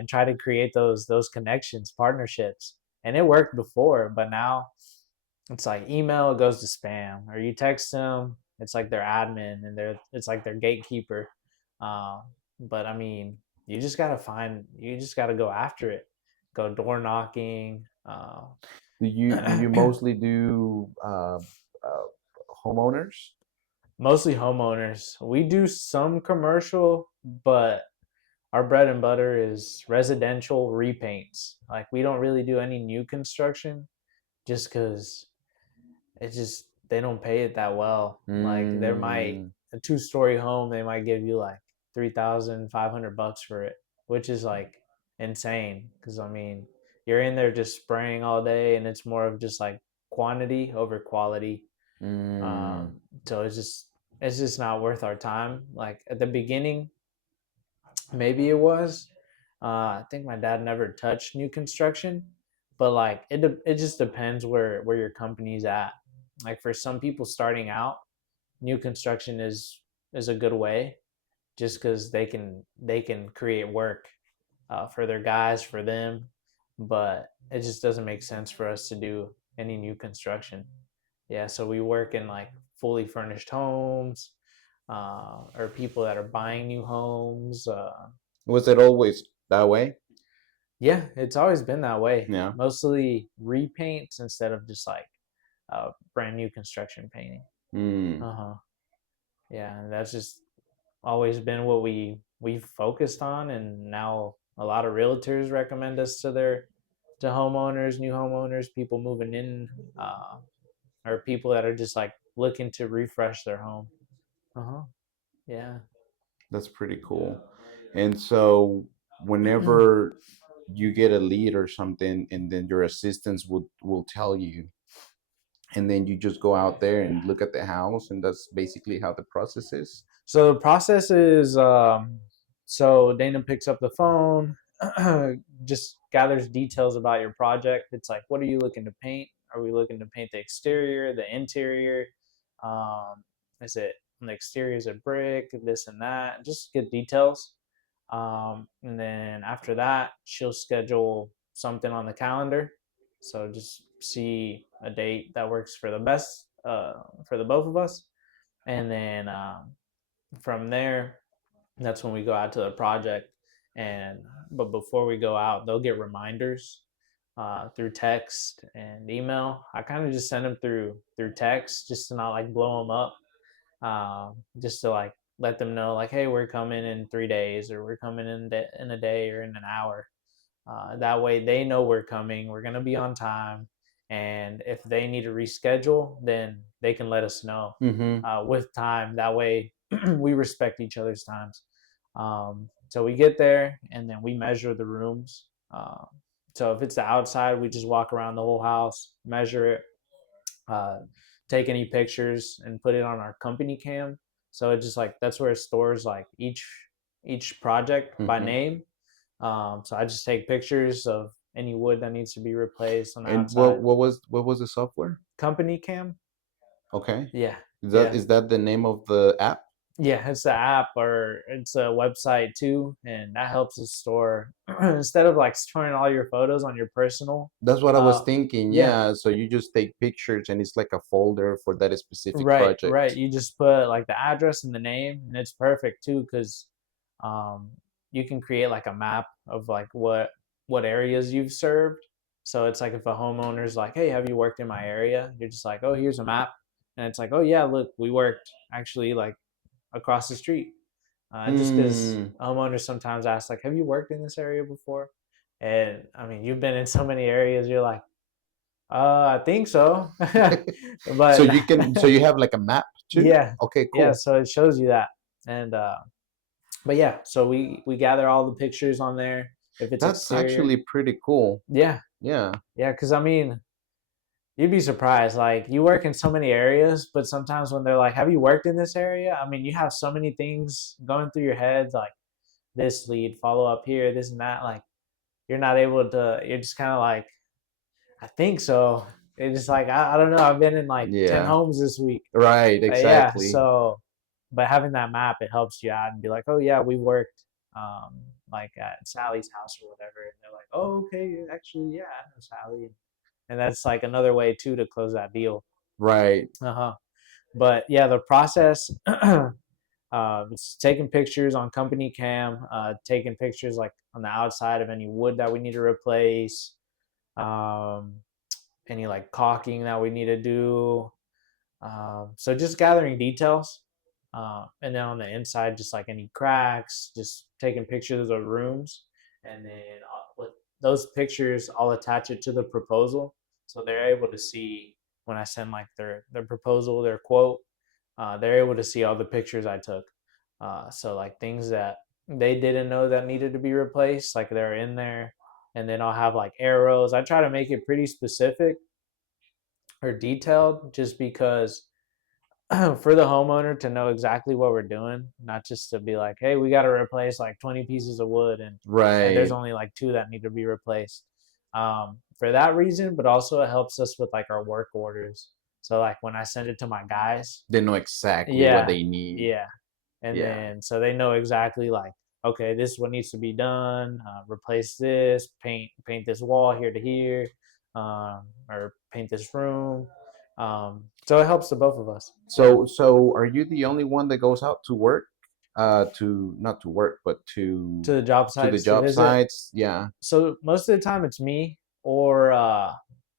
try to create those connections, partnerships. And it worked before, but now it's like email, it goes to spam, or you text them, it's like their admin and it's like their gatekeeper. Uh, but I mean, you just gotta go after it, go door knocking. Do you mostly do homeowners? Mostly homeowners. We do some commercial, but our bread and butter is residential repaints. Like we don't really do any new construction, just because it's just they don't pay it that well. Like there might, Mm, a 2-story home, they might give you like $3,500 for it, which is like insane. Because I mean, you're in there just spraying all day, and it's more of just like quantity over quality. mm, So it's just not worth our time. Like at the beginning, maybe it was. I think my dad never touched new construction, but like it just depends where your company's at. Like for some people starting out, new construction is a good way, just because they can create work for their guys, for them. But it just doesn't make sense for us to do any new construction. Yeah, so we work in like fully furnished homes, or people that are buying new homes. was it always that way? Yeah, it's always been that way. Yeah. Mostly repaints instead of just like brand new construction painting. Mm. Uh huh. Yeah, and that's just always been what we've focused on, and now a lot of realtors recommend us to homeowners, new homeowners, people moving in, or people that are just like looking to refresh their home. Uh huh. Yeah. That's pretty cool. And so whenever you get a lead or something, and then your assistants will tell you, and then you just go out there and look at the house, and that's basically how the process is. So the process is, so Dana picks up the phone, just gathers details about your project. It's like, what are you looking to paint? Are we looking to paint the exterior, the interior? Um, is it on the exterior? Is it brick? This and that. Just get details. And then after that, she'll schedule something on the calendar. So just see a date that works for the best, for the both of us, and then from there, that's when we go out to the project. And but before we go out, they'll get reminders through text and email. I kind of just send them through text, just to not like blow them up, just to like let them know like, hey, we're coming in 3 days, or we're coming in a day or in an hour. That way they know we're coming, we're going to be on time. And if they need to reschedule, then they can let us know Mm-hmm. with time. That way we respect each other's times. So we get there, and then we measure the rooms. So if it's the outside, we just walk around the whole house, measure it, uh, take any pictures, and put it on our company cam. So it just like, that's where it stores like each project by Mm-hmm. name. So I just take pictures of any wood that needs to be replaced on the And outside. what was the software? Company cam. Okay. Yeah, Is that yeah, is that the name of the app? yeah. It's an app, or it's a website too, and that helps us store instead of like storing all your photos on your personal. That's what I was Uh, thinking. yeah, Yeah. So you just take pictures, and it's like a folder for that specific right, right. project. You just put like the address and the name, and it's perfect too, because um, you can create like a map of like what areas you've served. So it's like if a homeowner's like, "Hey, have you worked in my area?" You're just like, "Oh, here's a map," and it's like, "Oh yeah, look, we worked actually like across the street." just because Mm. homeowners sometimes ask like, "Have you worked in this area before?" And I mean, you've been in so many areas. You're like, I think so," So but you can, so you have like a map too? yeah, Okay, yeah. cool. So it shows you that, and but yeah, so we gather all the pictures on there if it's That's exterior. actually pretty cool. Yeah, Yeah. yeah, because I mean, you'd be surprised. Like you work in so many areas, but sometimes when they're like, "Have you worked in this area?" I mean, you have so many things going through your head, like this lead, follow up here, this and that. Like you're not able to. You're just kind of like, I think so. It's just like I don't know. I've been in like 10 Yeah. homes this week. Right, Yeah. exactly. So, but having that map, it helps you out and be like, oh yeah, we worked um, like at Sally's house or whatever, and they're like, oh okay, actually yeah, I know Sally, and that's like another way too to close that deal. Right. Uh huh. But yeah, the process. It's taking pictures on company cam, taking pictures like on the outside of any wood that we need to replace, um, any like caulking that we need to do. So just gathering details. And then on the inside, just like any cracks, just taking pictures of the rooms. And then with those pictures, I'll attach it to the proposal. So they're able to see when I send like their proposal, their quote, they're able to see all the pictures I took. So like things that they didn't know that needed to be replaced, like they're in there. And then I'll have like arrows. I try to make it pretty specific or detailed just because for the homeowner to know exactly what we're doing, not just to be like, hey, we got to replace like 20 pieces of wood and there's Right. only like two that need to be replaced. For that reason, but also it helps us with like our work orders. So like when I send it to my guys, They know exactly what yeah, they need. yeah, and Yeah. then so they know exactly like, okay, this is what needs to be done. Replace this, paint this wall here to here, or paint this room. So it helps the both of us. Yeah. So are you the only one that goes out to work? To not to work, but To the job to the sites to job visit. sites? Yeah. So most of the time it's me or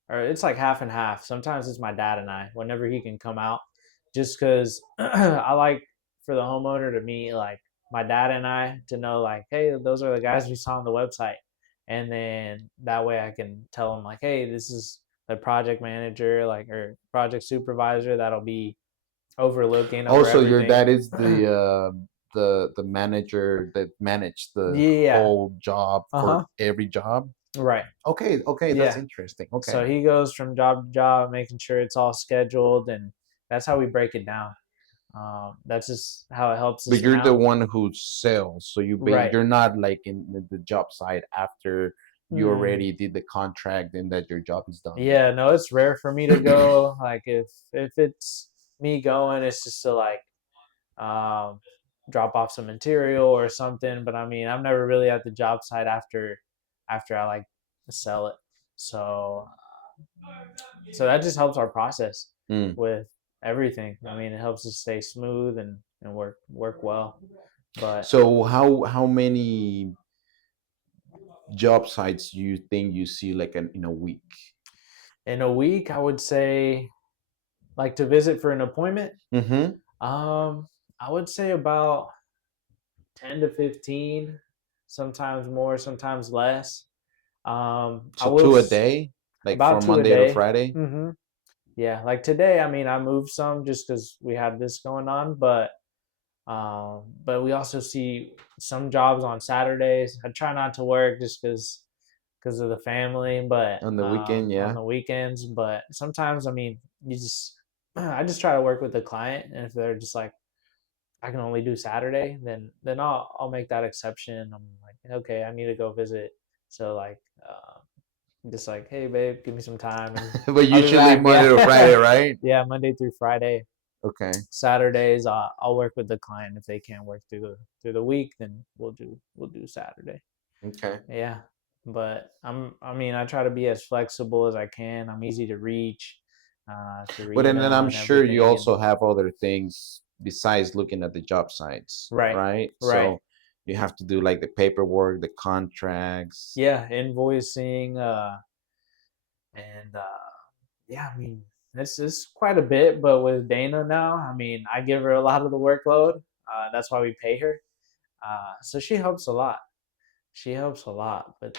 it's like half and half. Sometimes it's my dad and I whenever he can come out, just because I like for the homeowner to meet like my dad and I to know like, hey, those are the guys we saw on the website, and then that way I can tell them like, hey, this is the project manager like or project supervisor that'll be overlooking over Also, your everything. dad is the manager that managed the Yeah. whole job Uh for huh. every job. Right. Okay, okay, that's Yeah. interesting. So Okay. he goes from job to job, making sure it's all scheduled, and that's how we break it down. That's just how it helps But us you're the out. one who sells, so Right. you're not like in the job site after you Hmm. already did the contract and that your job is done Yeah, no, it's rare for me to there. go. Like if it's me going, it's just to like um, drop off some material or something. But I mean, I'm never really at the job site after I like sell it. So so that just helps our process Mm. with everything. I mean, it helps us stay smooth and work well. But So how many job sites do you think you see like in a week? in a week, I would say like to visit for an appointment. Mm-hmm. Um, I would say about 10 to 15, sometimes more, sometimes less. I So will two a day, like about from two a Monday to day. Friday. Hmm. Yeah, like today. I mean, I moved some just because we had this going on, but we also see some jobs on Saturdays. I try not to work just because of the family, but On the weekend, on yeah. the weekends. But sometimes, I mean, you just I just try to work with the client, and if they're just like I can only do Saturday, then I'll make that exception. I'm like, okay, I need to go visit. So like, just like, hey babe, give me some time, and But I'll be usually back. Monday to Yeah, Friday, right? yeah, Monday through Friday. Okay. Saturdays, I'll work with the client. If they can't work through the week, then we'll do Saturday. Okay. Yeah, but I mean, I try to be as flexible as I can. I'm easy to reach through But and then email I'm and sure you everything. And also have other things besides looking at the job sites, right, right? right, So you have to do like the paperwork, the contracts. yeah, invoicing, and yeah, I mean, it's quite a bit. But with Dana now, I mean, I give her a lot of the workload. That's why we pay her. So she helps a lot. She helps a lot with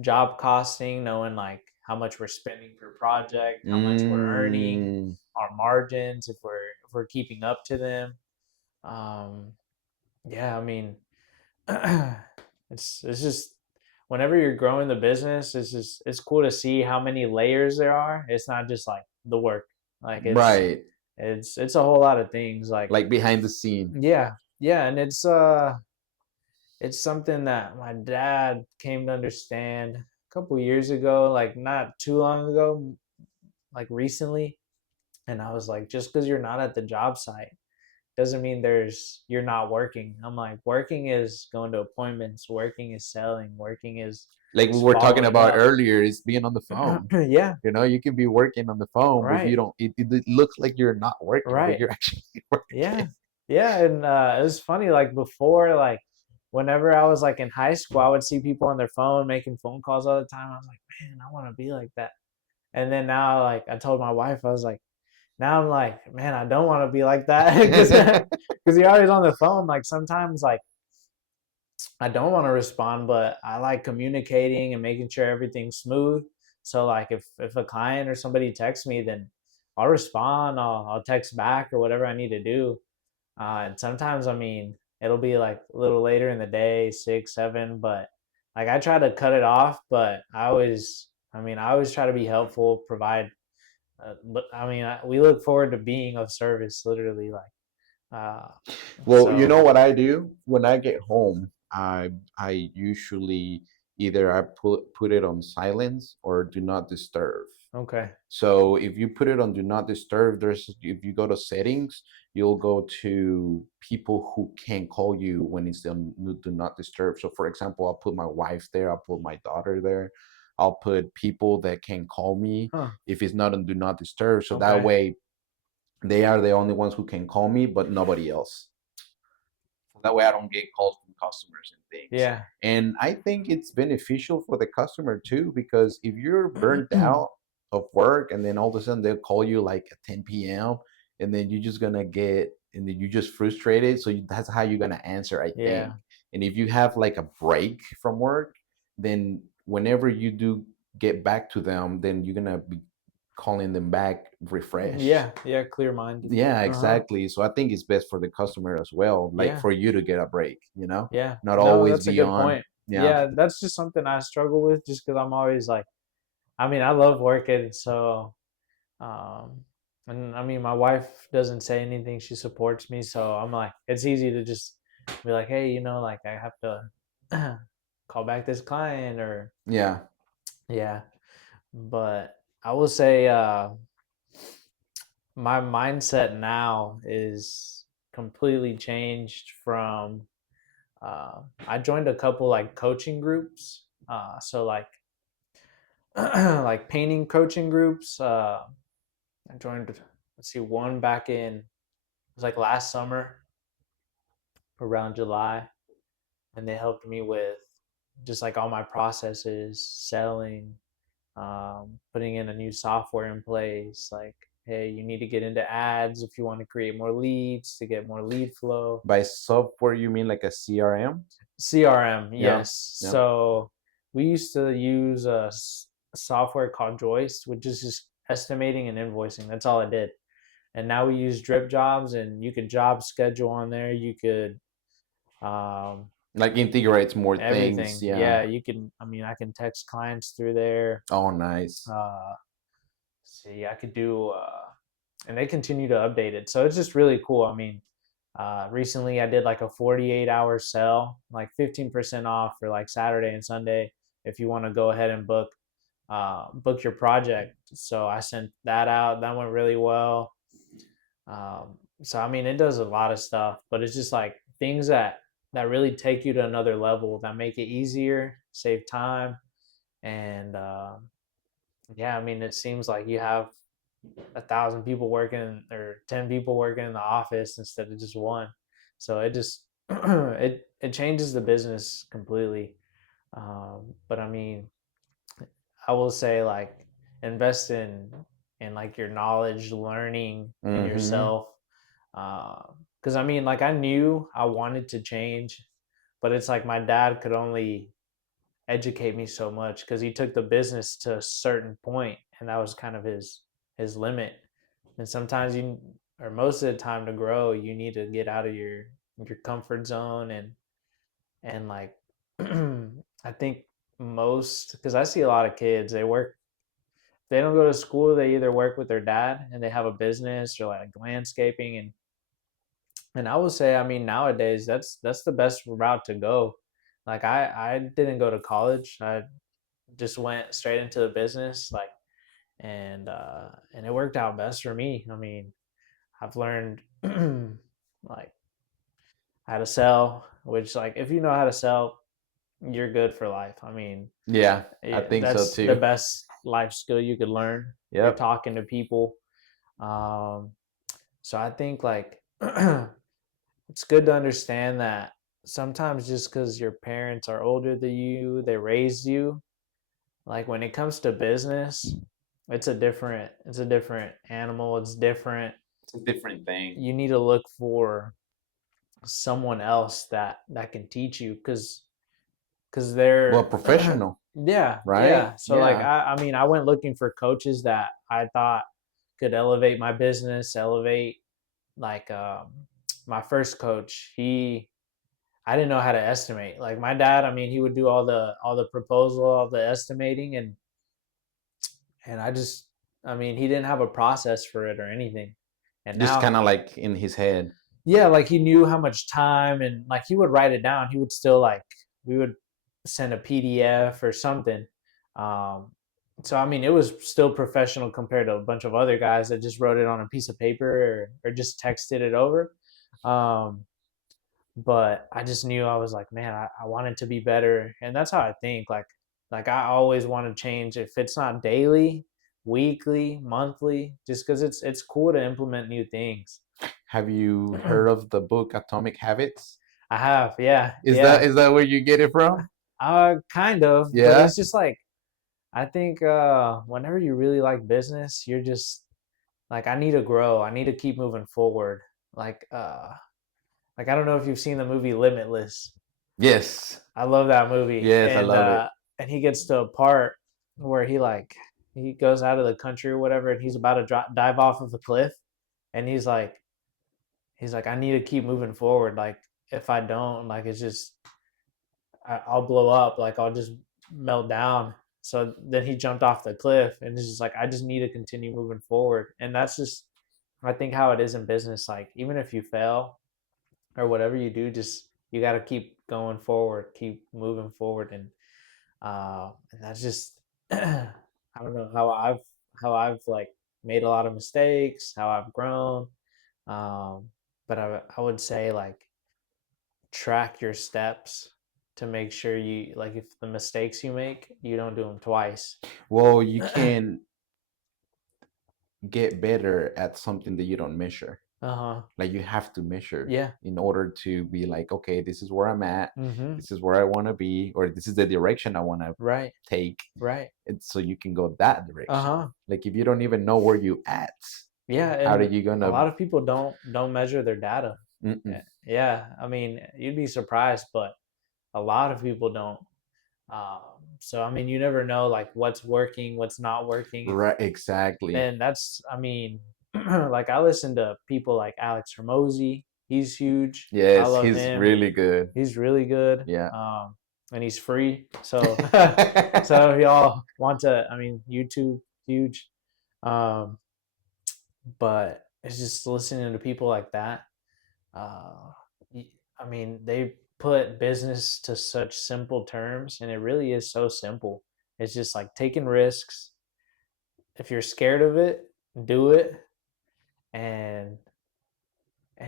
job costing, knowing like how much we're spending per project, how much we're earning, Mm, our margins, if we're keeping up to them. Um, yeah, I mean, it's just whenever you're growing the business, it's cool to see how many layers there are. It's not just like the work, like right. it's a whole lot of things. Like Like behind the scene. yeah, yeah, and it's something that my dad came to understand a couple years ago, like not too long ago, like recently. And I was like, just because you're not at the job site doesn't mean you're not working. I'm like, working is going to appointments, working is selling, working Like we is were talking following about up. earlier, is being on the phone. Yeah, You know, you can be working on the phone, but you right, don't. It looks like you're not working, but right. you're actually working. Yeah. Yeah, and it was funny like before like whenever I was like in high school, I would see people on their phone making phone calls all the time. I was like, "Man, I want to be like that." And then now like I told my wife I was like, now I'm like, "Man, I don't want to be like that." Cuz you're always on the phone like sometimes like I don't want to respond, but I like communicating and making sure everything's smooth. So like if a client or somebody texts me, then I'll respond, I'll text back or whatever I need to do. And sometimes, I mean, it'll be like a little later in the day, 6, 7, but like I try to cut it off, but I always try to be helpful, provide. We look forward to being of service, literally. Uh, Well, you so know what I do when I get home? I usually either I put it on silence or do not disturb. okay, So if you put it on do not disturb, there's if you go to settings, you'll go to people who can call you when it's on do not disturb. So for example, I'll put my wife there, I'll put my daughter there, I'll put people that can call me huh? if it's not on do not disturb. So that Okay, way they are the only ones who can call me, but nobody else. So that way I don't get calls from customers and things. yeah, And I think it's beneficial for the customer too, because if you're burnt out of work and then all of a sudden they'll call you like at 10 p.m. and then you're just gonna get and then you're just frustrated. So that's how you're gonna answer, I think. yeah, And if you have like a break from work, then whenever you do get back to them, then you're gonna be calling them back refreshed. yeah, yeah. Clear minded. Yeah, Uh huh. exactly. So I think it's best for the customer as well, like Yeah, for you to get a break, you know, yeah. not No, always that's a be good on. point. Yeah. Yeah, that's just something I struggle with, just because I'm always like, I love working, so Um, and I mean, my wife doesn't say anything. She supports me. So I'm like, it's easy to just be like, hey, like I have to call back this client or, Yeah. yeah. But I will say, my mindset now is completely changed from, I joined a couple like coaching groups. So like, like painting coaching groups. I joined, let's see, one back in, it was like last summer around July, and they helped me with just like all my processes, selling, putting in a new software in place. Like, hey, you need to get into ads if you want to create more leads to get more lead flow. By software, you mean like a CRM? CRM, Yeah. yes. Yeah. So we used to use software called Joist, which is just estimating and invoicing. That's all I did. And now we use Drip Jobs, and you could job schedule on there. You could um, Like integrates more things. everything. Yeah. Yeah, you can. I can text clients through there. Oh, nice. Uh, see, I could do, and they continue to update it. So it's just really cool. Recently I did like a 48-hour sale, like 15% off for like Saturday and Sunday if you want to go ahead and book your project. So I sent that out. That went really well. So it does a lot of stuff, but it's just like things that really take you to another level that make it easier, save time, and yeah, it seems like you have 1,000 people working or 10 people working in the office instead of just one. So it just it changes the business completely. But I will say like invest in like your knowledge, learning in Mm-hmm. yourself, because I mean, like I knew I wanted to change, but it's like my dad could only educate me so much because he took the business to a certain point, and that was kind of his limit. And sometimes you, or most of the time, to grow, you need to get out of your comfort zone and like I think most because I see a lot of kids they work they don't go to school they either work with their dad and they have a business or like landscaping and I would say I mean nowadays that's the best route to go. Like I didn't go to college. I just went straight into the business like and it worked out best for me. I mean, I've learned like how to sell, which like if you know how to sell, you're good for life. I mean, Yeah, I yeah, think so that's the too. best life skill you could learn. You're Yep. talking to people. Um, so I think like it's good to understand that sometimes just because your parents are older than you, they raised you. Like when it comes to business, it's a different animal. It's different. It's a different thing. You need to look for someone else that can teach you because Well, they're professional, yeah, right? yeah. So like Yeah. I mean I went looking for coaches that I thought could elevate my business, elevate like my first coach. He I didn't know how to estimate. Like my dad, I mean, he would do all the proposal, all the estimating, and I just I mean he didn't have a process for it or anything. And Just now kind of like in his head. yeah, like he knew how much time and like he would write it down. He would still like we would send a PDF or something. Um, so I mean, it was still professional compared to a bunch of other guys that just wrote it on a piece of paper or just texted it over. Um, but I just knew I was like, man, I wanted to be better, and that's how I think. Like I always want to change. If it's not daily, weekly, monthly, just because it's cool to implement new things. Have you heard of the book Atomic Habits? I have, yeah, Is that yeah. is that where you get it from? Kind of, but Yeah. it's just like I think whenever you really like business, you're just like I need to grow. I need to keep moving forward. Like like I don't know if you've seen the movie Limitless. Yes. I love that movie, Yes, I love it. and he gets to a part where he goes out of the country or whatever, and he's about to dive off of a cliff, and he's like I need to keep moving forward. Like if I don't, like it's just I'll blow up. Like I'll just melt down. So then he jumped off the cliff, and it's just like I just need to continue moving forward. And that's just I think how it is in business. Like even if you fail or whatever you do, just you got to keep going forward, keep moving forward, and that's just I don't know how I've like made a lot of mistakes, how I've grown. Um, but I would say like track your steps to make sure you like if the mistakes you make you don't do them twice. Well, you can get better at something that you don't measure. Uh-huh. Like you have to measure Yeah. in order to be like, okay, this is where I'm at, Mm-hmm. this is where I want to be, or this is the direction I want to Right. take. Right. And so you can go that direction. Uh-huh. Like if you don't even know where you at, Yeah, how are and you a gonna? lot of people don't measure their data. Mm-mm. Yeah, I mean you'd be surprised, but a lot of people don't. um, so I mean you never know like what's working, what's not working. Right, exactly. And that's I mean like I listen to people like Alex Hermosi. He's huge. I Yes, love he's him. really good. He's really good. Yeah. And he's free. So so if y'all want to I mean YouTube huge. Um but it's just listening to people like that. Uh I mean they put business to such simple terms and it really is so simple. It's just like taking risks. If you're scared of it, do it and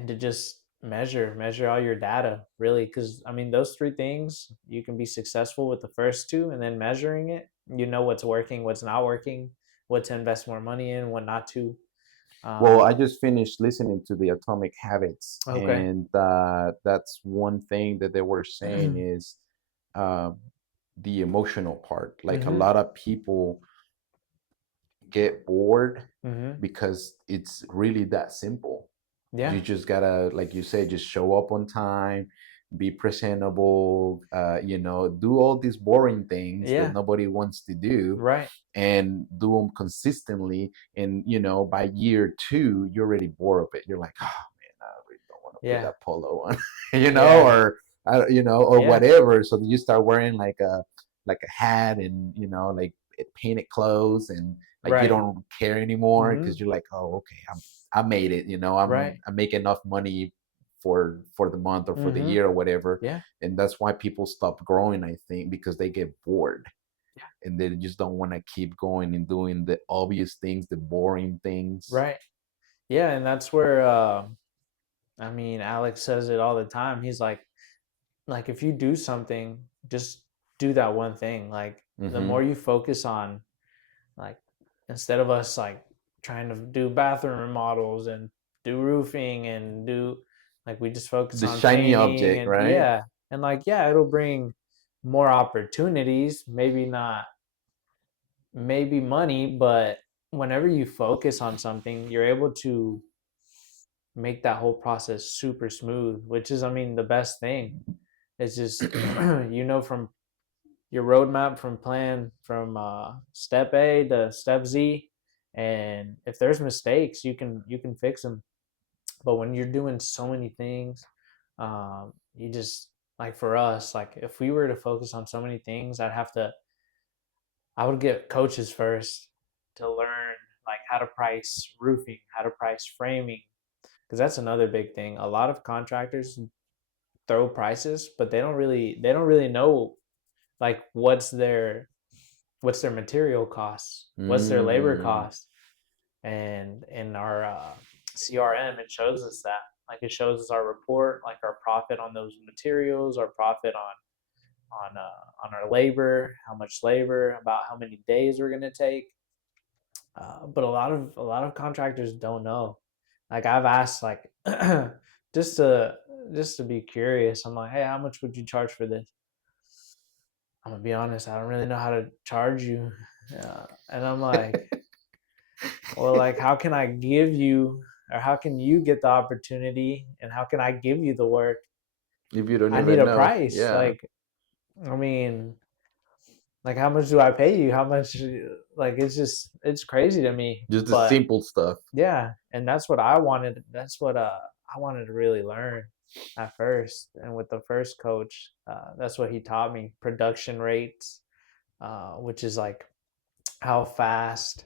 to just measure all your data really because I mean those three things you can be successful with the first two and then measuring it you know what's working what's not working what to invest more money in what not to Well, um I just finished listening to the Atomic Habits, okay. and that's one thing that they were saying is uh, the emotional part. Like a Mm-hmm. lot of people get bored Mm-hmm. because it's really that simple. Yeah. You just gotta, like you said, just show up on time, be presentable, do all these boring things that Yeah. nobody wants to do, Right. and do them consistently. And by year two, you're already bored of it. You're like, oh man, I really don't want to put Yeah. that polo on, Yeah. or or Yeah. whatever. So you start wearing like a hat, and like painted clothes, and like you Right. don't care anymore because Mhm. you're like, oh, okay, I made it. Right. I make enough money for the month or for the Mhm. year or whatever. Yeah. And that's why people stop growing, I think, because they get bored, Yeah. and they just don't want to keep going and doing the obvious things, the boring things. Right. Yeah, and that's where I mean, Alex says it all the time. He's like if you do something, just do that one thing. Like the Mm-hmm. more you focus on like instead of us like trying to do bathroom remodels and do roofing and do like we just focus The on shiny painting object, and right? yeah, and like yeah, it'll bring more opportunities, maybe not maybe money, but whenever you focus on something, you're able to make that whole process super smooth, which is, I mean, the best thing. It's just, from your roadmap from plan from step A to step Z, and if there's mistakes, you can fix them. But when you're doing so many things, you just like for us, like if we were to focus on so many things, I would get coaches first to learn like how to price roofing, how to price framing, because that's another big thing. A lot of contractors throw prices, but they don't really know like what's their material costs, what's their labor Mm. costs, and in our CRM it shows us that. Like it shows us our report, like our profit on those materials, our profit on our labor, how much labor, about how many days we're gonna take. But a lot of contractors don't know. Like I've asked, like just to just to be curious. I'm like, hey, how much would you charge for this? I'm gonna be honest, I don't really know how to charge you. And I'm like, well, like, how can I give you, or how can you get the opportunity, and how can I give you the work? If you don't I need even a know, price. yeah, Like, I mean, like, how much do I pay you? How much? Like, it's crazy to me. just the But simple stuff. yeah, and that's what I wanted. That's what I wanted to really learn at first. And with the first coach, that's what he taught me: production rates, which is like how fast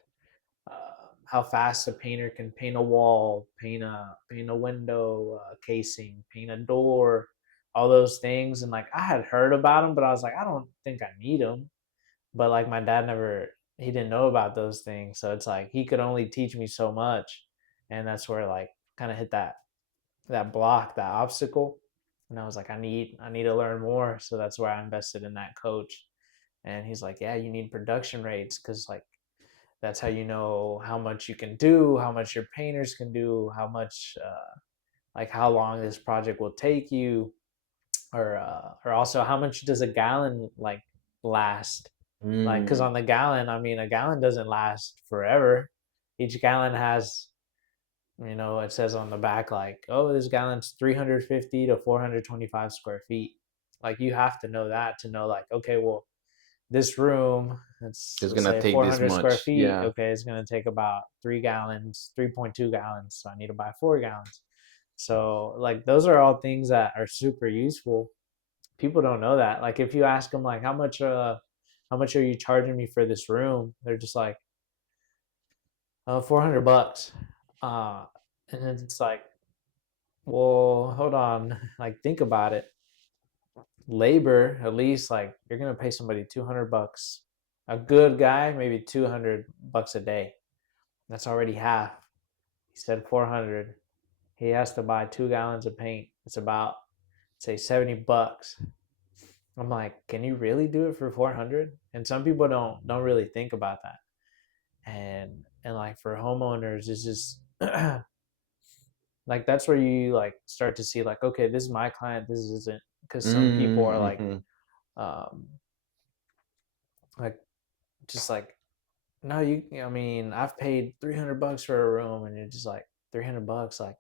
how fast a painter can paint a wall, paint a window casing, paint a door, all those things. And like I had heard about them, but I was like, I don't think I need them. But like my dad never, he didn't know about those things, so it's like he could only teach me so much, and that's where like kind of hit that block, that obstacle. And I was like, I need to learn more. So that's where I invested in that coach. And he's like, yeah, you need production rates because like that's how you know how much you can do, how much your painters can do, how much like how long this project will take you, or also how much does a gallon like last? Like, because Mm. on the gallon, I mean, a gallon doesn't last forever. Each gallon has, it says on the back like, oh, this gallon's 350 to 425 square feet. Like you have to know that to know like, okay, well, this room, It's let's gonna say take this 400 square much, feet. yeah. Okay, it's going to take about 3 gallons, 3.2 gallons. So I need to buy 4 gallons. So like those are all things that are super useful. People don't know that. Like if you ask them like how much are you charging me for this room? They're just like, 400 bucks. Uh, and then it's like, well, hold on. Like think about it. Labor, at least like you're gonna pay somebody 200 bucks. A good guy, maybe 200 bucks a day. That's already half. He said 400. He has to buy 2 gallons of paint. It's about say 70 bucks. I'm like, can you really do it for 400? And some people don't really think about that. And like for homeowners, it's just like that's where you like start to see like, okay, this is my client. This isn't, because some people are Mm-hmm. um like just like, no, I mean, I've paid 300 bucks for a room, and you're just like, 300 bucks, like,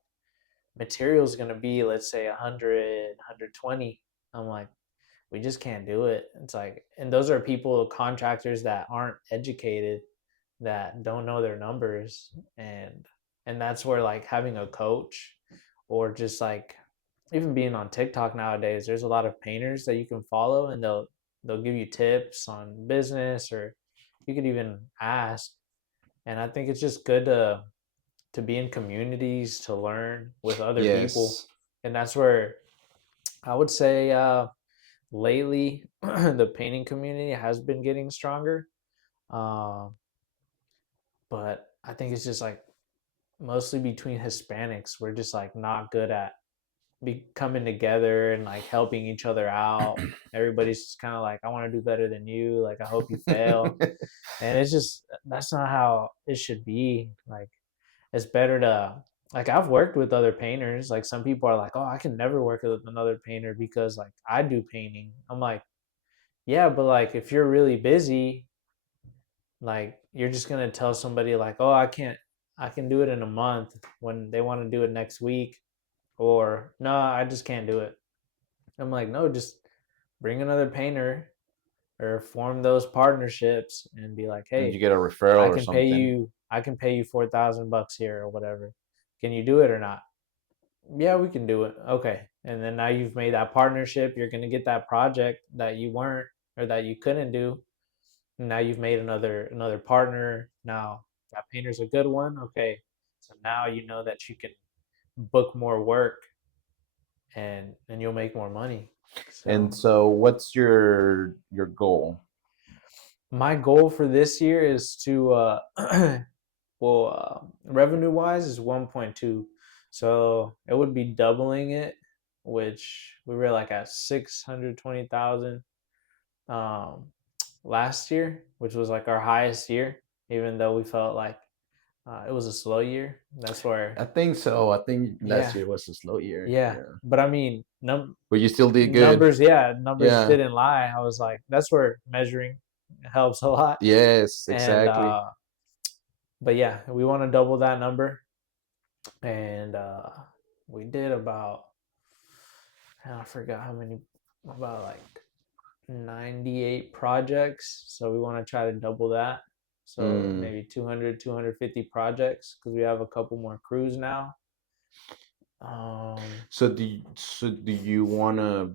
material is going to be, let's say, 100, 120. I'm like, we just can't do it. It's like, and those are people, contractors that aren't educated, that don't know their numbers. And that's where like having a coach, or just like even being on TikTok nowadays, there's a lot of painters that you can follow, and they'll give you tips on business, or you could even ask. And I think it's just good to be in communities, to learn with other people. Yes. And that's where I would say, lately the painting community has been getting stronger. Uh, but I think it's just like mostly between Hispanics, we're just like not good at be coming together and like helping each other out. Everybody's just kind of like, I want to do better than you. Like, I hope you fail. And it's just, that's not how it should be. Like, it's better to, like, I've worked with other painters. Like, some people are like, oh, I can never work with another painter because like I do painting. I'm like, yeah, but like if you're really busy, like you're just gonna tell somebody like, oh, I can do it in a month, when they want to do it next week, or no, I just can't do it. I'm like, no, just bring another painter, or form those partnerships and be like, And you hey, get a referral I or can pay something. you, I can pay you $4,000 here or whatever. Can you do it or not? Yeah, we can do it. Okay. And then now you've made that partnership. You're gonna get that project that you weren't, or that you couldn't do. Now you've made another partner. Now that painter's a good one. Okay. So now you know that you can book more work, and you'll make more money. And So so, what's your goal? my goal for this year is to well, revenue wise is 1.2. So it would be doubling it, which we were like at 620,000 um last year, which was like our highest year, even though we felt like it was a slow year. That's where, I think so. I think last yeah, year was a slow year. yeah. Yeah. But I mean, But you still did good. numbers, yeah, numbers Yeah. didn't lie. I was like, that's where measuring helps a lot. Yes, And exactly. but yeah, we want to double that number. And we did about, I forgot how many, about like 98 projects. So we want to try to double that. So Mm. maybe 200, 250 projects, because we have a couple more crews now. Um, So do you want to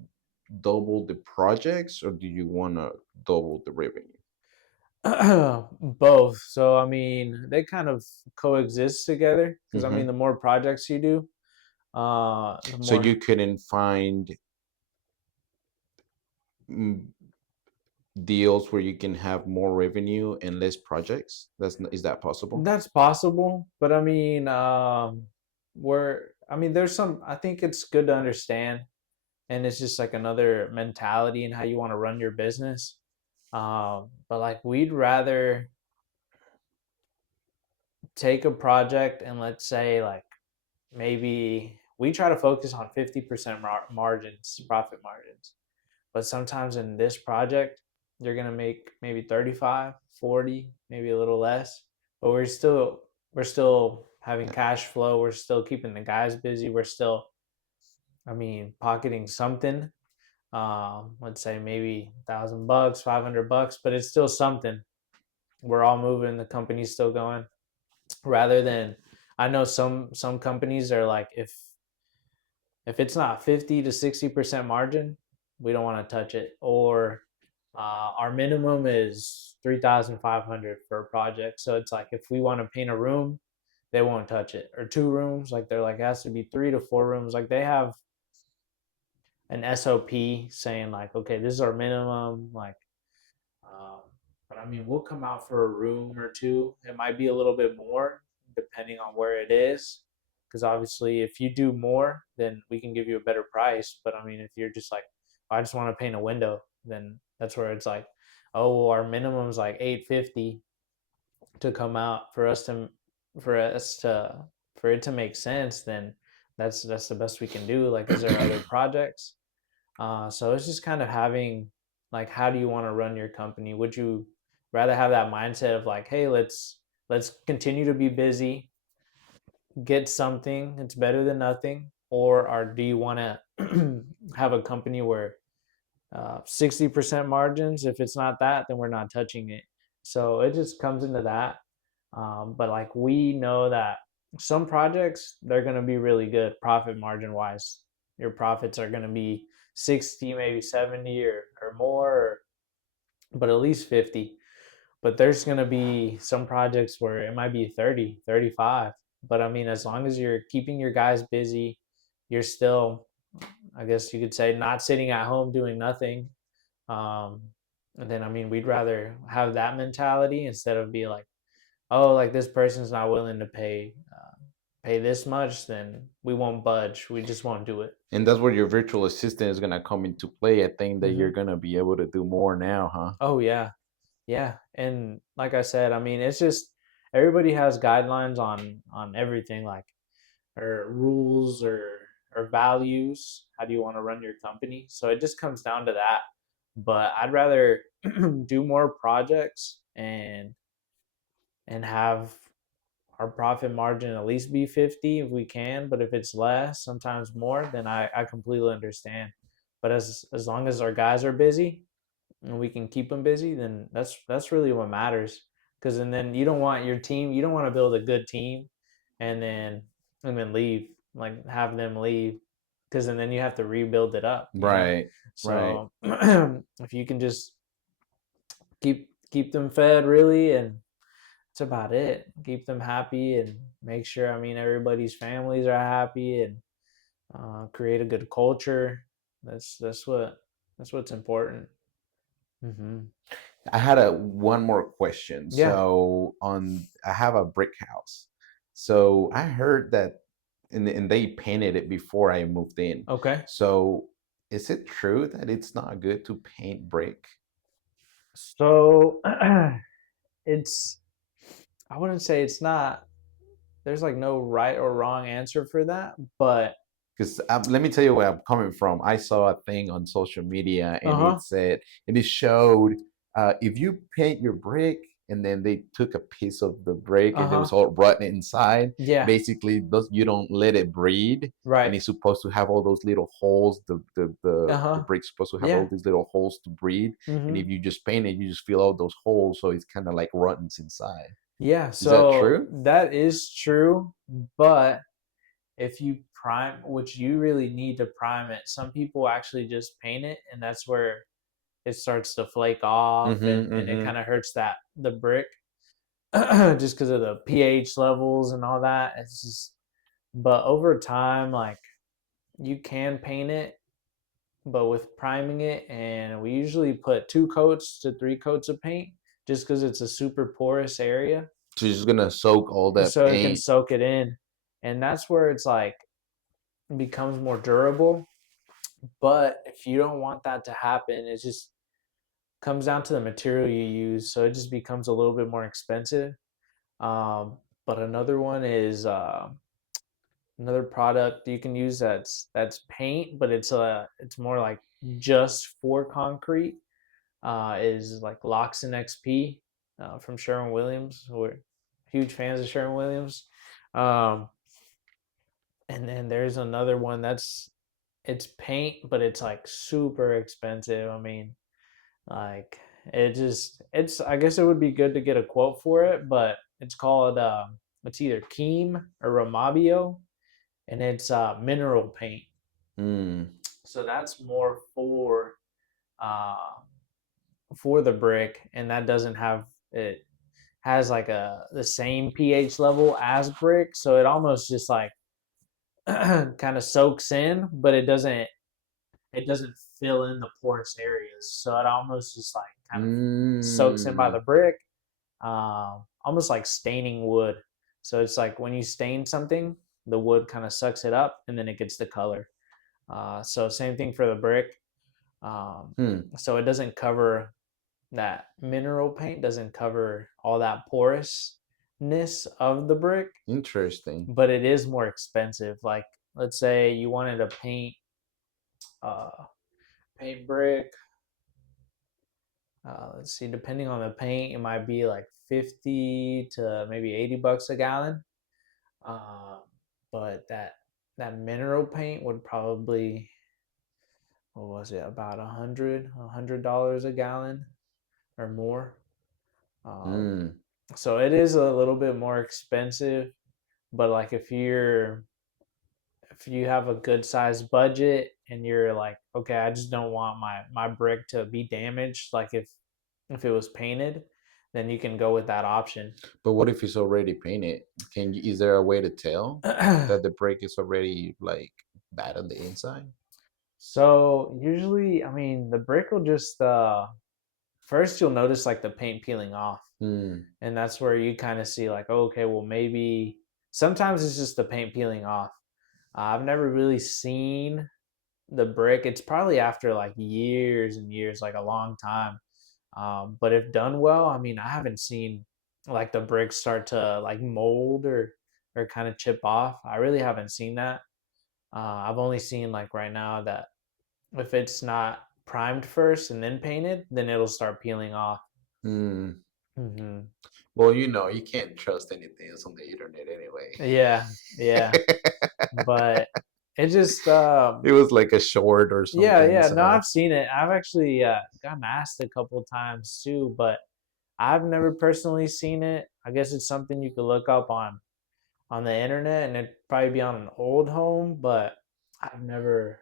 double the projects or do you want to double the revenue? both. So I mean, they kind of coexist together, because I mean, Hmm. the more projects you do, the So you more. couldn't find mm, deals where you can have more revenue and less projects? Is that possible? That's possible, but I mean, I mean, there's some. I think it's good to understand, and it's just like another mentality in how you want to run your business. But like, we'd rather take a project, and let's say like maybe we try to focus on 50% margins, profit margins. But sometimes in this project, you're gonna make maybe 35, 40, maybe a little less. But we're still having Yeah. cash flow. We're still keeping the guys busy. We're still, I mean, pocketing something. Let's say maybe $1,000, $500, but it's still something. We're all moving. The company's still going. Rather than, I know some companies are like, if it's not 50 to 60% margin, we don't want to touch it. Or our minimum is 3,500 for a project. So it's like, if we want to paint a room, they won't touch it. Or two rooms, like they're like, it has to be 3 to 4 rooms. Like, they have an SOP saying like, okay, this is our minimum. Like, um, but I mean, we'll come out for a room or two. It might be a little bit more depending on where it is. Because obviously, if you do more, then we can give you a better price. But I mean, if you're just like, I just want to paint a window, then that's where it's like, oh, well, our minimum is like 850 to come out for us to for it to make sense. Then that's the best we can do. Like, is there other projects? So it's just kind of having, like, how do you want to run your company? Would you rather have that mindset of like, hey, let's continue to be busy, get something, it's better than nothing, or do you want to have a company where 60% margins? If it's not that, then we're not touching it. So it just comes into that. But like we know that some projects, they're going to be really good profit margin wise. Your profits are going to be 60, maybe 70 or more, but at least 50. But there's going to be some projects where it might be 30, 35. But I mean, as long as you're keeping your guys busy, you're still, I guess you could say, not sitting at home doing nothing. Um, and then, I mean, we'd rather have that mentality instead of be like, oh, like this person's not willing to pay this much, then we won't budge. We just won't do it. And that's where your virtual assistant is gonna come into play. I think that you're Hmm. gonna be able to do more now, huh? Oh yeah, yeah. And like I said, I mean, it's just everybody has guidelines on everything, like or rules or values. How do you want to run your company? So it just comes down to that. But I'd rather do more projects and have our profit margin at least be 50 if we can, but if it's less, sometimes more, then I completely understand. But as long as our guys are busy and we can keep them busy, then that's really what matters. Because and then you don't want your team, you don't want to build a good team and then leave, like have them leave, because and then you have to rebuild it up, you know. Right, right. So if you can just keep them fed really, and that's about it. Keep them happy and make sure, I mean, everybody's families are happy, and create a good culture. That's what's important. Hmm. I had a one more question. Yeah. So on, I have a brick house. So I heard that, and they painted it before I moved in. Okay. So is it true that it's not good to paint brick? So it's, I wouldn't say it's not. There's like no right or wrong answer for that, but Because let me tell you where I'm coming from. I saw a thing on social media, uh and it huh, said, and it showed if you paint your brick, and then they took a piece of the brick uh and it huh, was all rotten inside. yeah, Basically, those, you don't let it breathe, and right, it's supposed to have all those little holes. uh The huh, brick's supposed to have all yeah, these little holes to breathe, and mm-hmm, if you just paint it, you just fill out those holes, so it's kind of like rottens inside. yeah. Is that So true? that is true, but if you prime, which you really need to prime it, some people actually just paint it, and that's where it starts to flake off, Mm-hmm. and it Mm-hmm. kind of hurts that the brick just because of the pH levels and all that. It's just, but over time, like you can paint it, but with priming it, and we usually put 2 coats to 3 coats of paint just because it's a super porous area, So you're just gonna soak all that so it can paint. soak it in, and that's where it's like it becomes more durable. But if you don't want that to happen, it just comes down to the material you use, so it just becomes a little bit more expensive. But another one is another product you can use that's paint, but it's more like just for concrete. Is like Loxin XP from Sherwin Williams. We're huge fans of Sherwin Williams. Um, and then there's another one that's it's paint, but it's like super expensive. I mean, like it's I guess it would be good to get a quote for it, but it's called it's either Keem or Ramabio, and it's mineral paint. Mm. So that's more uh for the brick, and that doesn't have it has like a the same pH level as brick, so it almost just like kind of soaks in, but it doesn't fill in the porous areas. So it almost just like kind of soaks in by Mm. the brick, almost like staining wood. So it's like when you stain something, the wood kind of sucks it up and then it gets the color. So same thing for the brick. Um, Hmm. so it doesn't cover that mineral paint doesn't cover all that porousness of the brick, Interesting. but it is more expensive. Like let's say you wanted to uh, paint brick. Let's see, depending on the paint, it might be like 50 to maybe $80 a gallon. Uh, but that mineral paint would probably, what was it, about $100 a gallon or more. Um, Mm. so it is a little bit more expensive, but like if you have a good sized budget and you're like, okay, I just don't want my brick to be damaged, like if it was painted, then you can go with that option. But what if it's already painted? Can you, is there a way to tell that the brick is already like bad on the inside? So usually, I mean, the brick will just first you'll notice like the paint peeling off, Mm. and that's where you kind of see like, oh, okay, well maybe sometimes it's just the paint peeling off. I've never really seen the brick. It's probably after like years and years, like a long time. But if done well, I mean, I haven't seen like the bricks start to like mold or kind of chip off. I really haven't seen that. I've only seen like right now that if it's not primed first and then painted, then it'll start peeling off. Mm. Hmm. Well, you can't trust anything that's on the internet anyway. Yeah, yeah, but it just It was like a short or yeah, something. yeah. No, So I've seen it. I've actually gotten asked a couple times too, but I've never personally seen it. I guess it's something you could look up on the internet, and it'd probably be on an old home, but I've never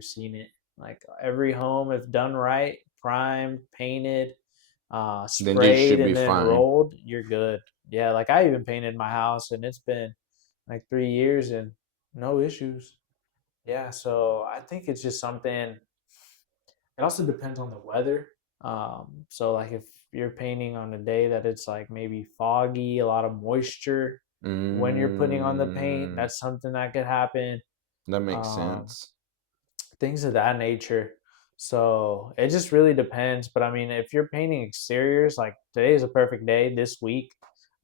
seen it. Like every home, if done right, primed, painted, then you sprayed, should be and then fine. rolled, you're good. Yeah, like I even painted my house, and it's been like 3 years and no issues. Yeah, so I think it's just something. It also depends on the weather. So like if you're painting on a day that it's like maybe foggy, a lot of moisture when you're putting on the paint, Mm. that's something that could happen. That makes Um, sense. Things of that nature. So it just really depends. But I mean, if you're painting exteriors, like today is a perfect day this week,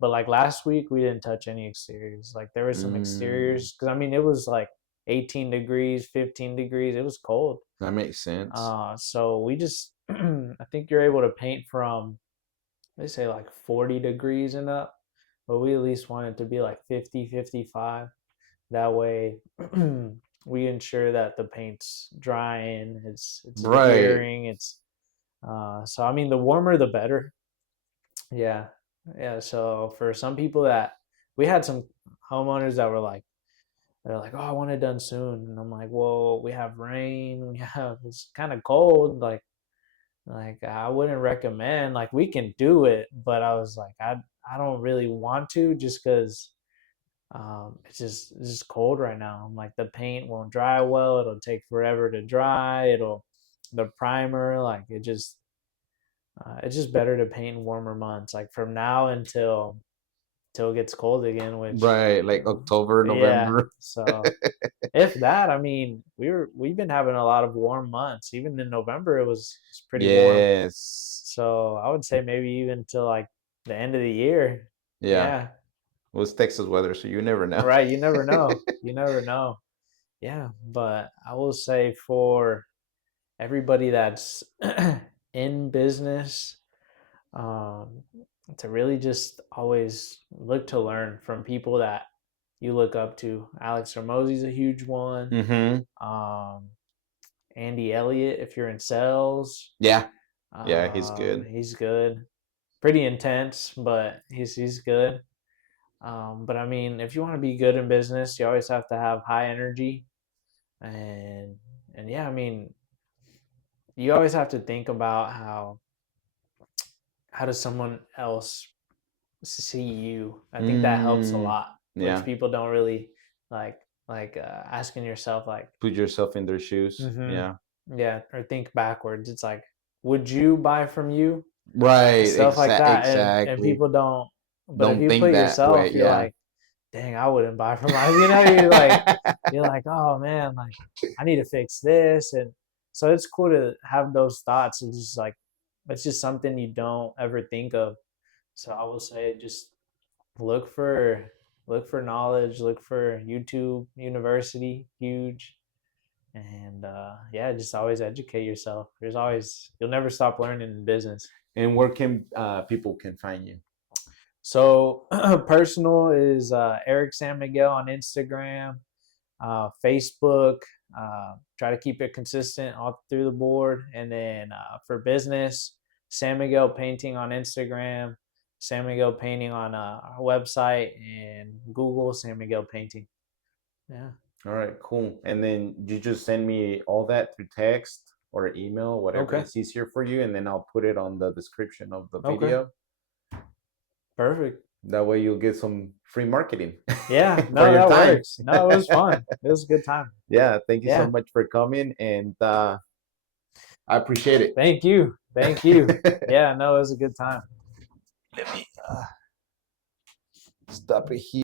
but like last week we didn't touch any exteriors. Like there was some Mm. exteriors because I mean it was like 18 degrees, 15 degrees. It was cold. That makes sense. So we just, I think you're able to paint from, they say like 40 degrees and up, but we at least want it to be like 50, 55. That way, we ensure that the paint's drying, it's Right. adhering, so I mean, the warmer the better. Yeah. Yeah. So for some people that, we had some homeowners that were like, they're like, oh, I want it done soon. And I'm like, well, we have rain, it's kind of cold. Like I wouldn't recommend. Like we can do it, but I was like, I don't really want to just because it's just cold right now. I'm like the paint won't dry well. It'll take forever to dry. It'll the primer like it's just better to paint in warmer months. Like from now until it gets cold again, which Right. Like October, yeah. November. So if that, I mean, we've been having a lot of warm months. Even in November, it's pretty warm. Yes. So I would say maybe even till like the end of the year. Yeah. Yeah. Well, it's Texas weather, so you never know. Right. You never know. You never know. Yeah. But I will say for everybody that's in business, um, to really just always look to learn from people that you look up to. Alex Hermosi's a huge one. Mm-hmm. Um, Andy Elliott, if you're in sales, Yeah. Yeah, he's good. he's good. Pretty intense, but he's good. But I mean, if you want to be good in business, you always have to have high energy, and and yeah, I mean, you always have to think about how does someone else see you. I think that helps a Mm. lot, which Yeah. people don't really asking yourself like, Put yourself in their shoes. mm-hmm, Yeah. yeah, or think backwards. It's like, would you buy from you? Right. Stuff like that, and Exactly. people don't. But if Don't you think put that way. yourself, you're Yeah. like, dang, I wouldn't buy from my. You're like, oh man, like I need to fix this, and so it's cool to have those thoughts. It's just like it's just something you don't ever think of. So I will say, just look for look for knowledge, look for YouTube University, huge, and yeah, just always educate yourself. You'll never stop learning in business. And where can people can find you? So personal is Eric San Miguel on Instagram, Facebook. Try to keep it consistent all through the board. And then for business, San Miguel Painting on Instagram, San Miguel Painting on our website, and Google San Miguel Painting. Yeah. All right, cool. And then you just send me all that through text or email, whatever Okay. is easier for you, and then I'll put it on the description of the Okay. video. Perfect. That way you'll get some free marketing Yeah. for No, your that time. works. No, it was fun. It was a good time. Yeah, thank you so Yeah. much for coming, and I appreciate it. Thank you. Thank you. Yeah. No, it was a good time. Let me stop it here.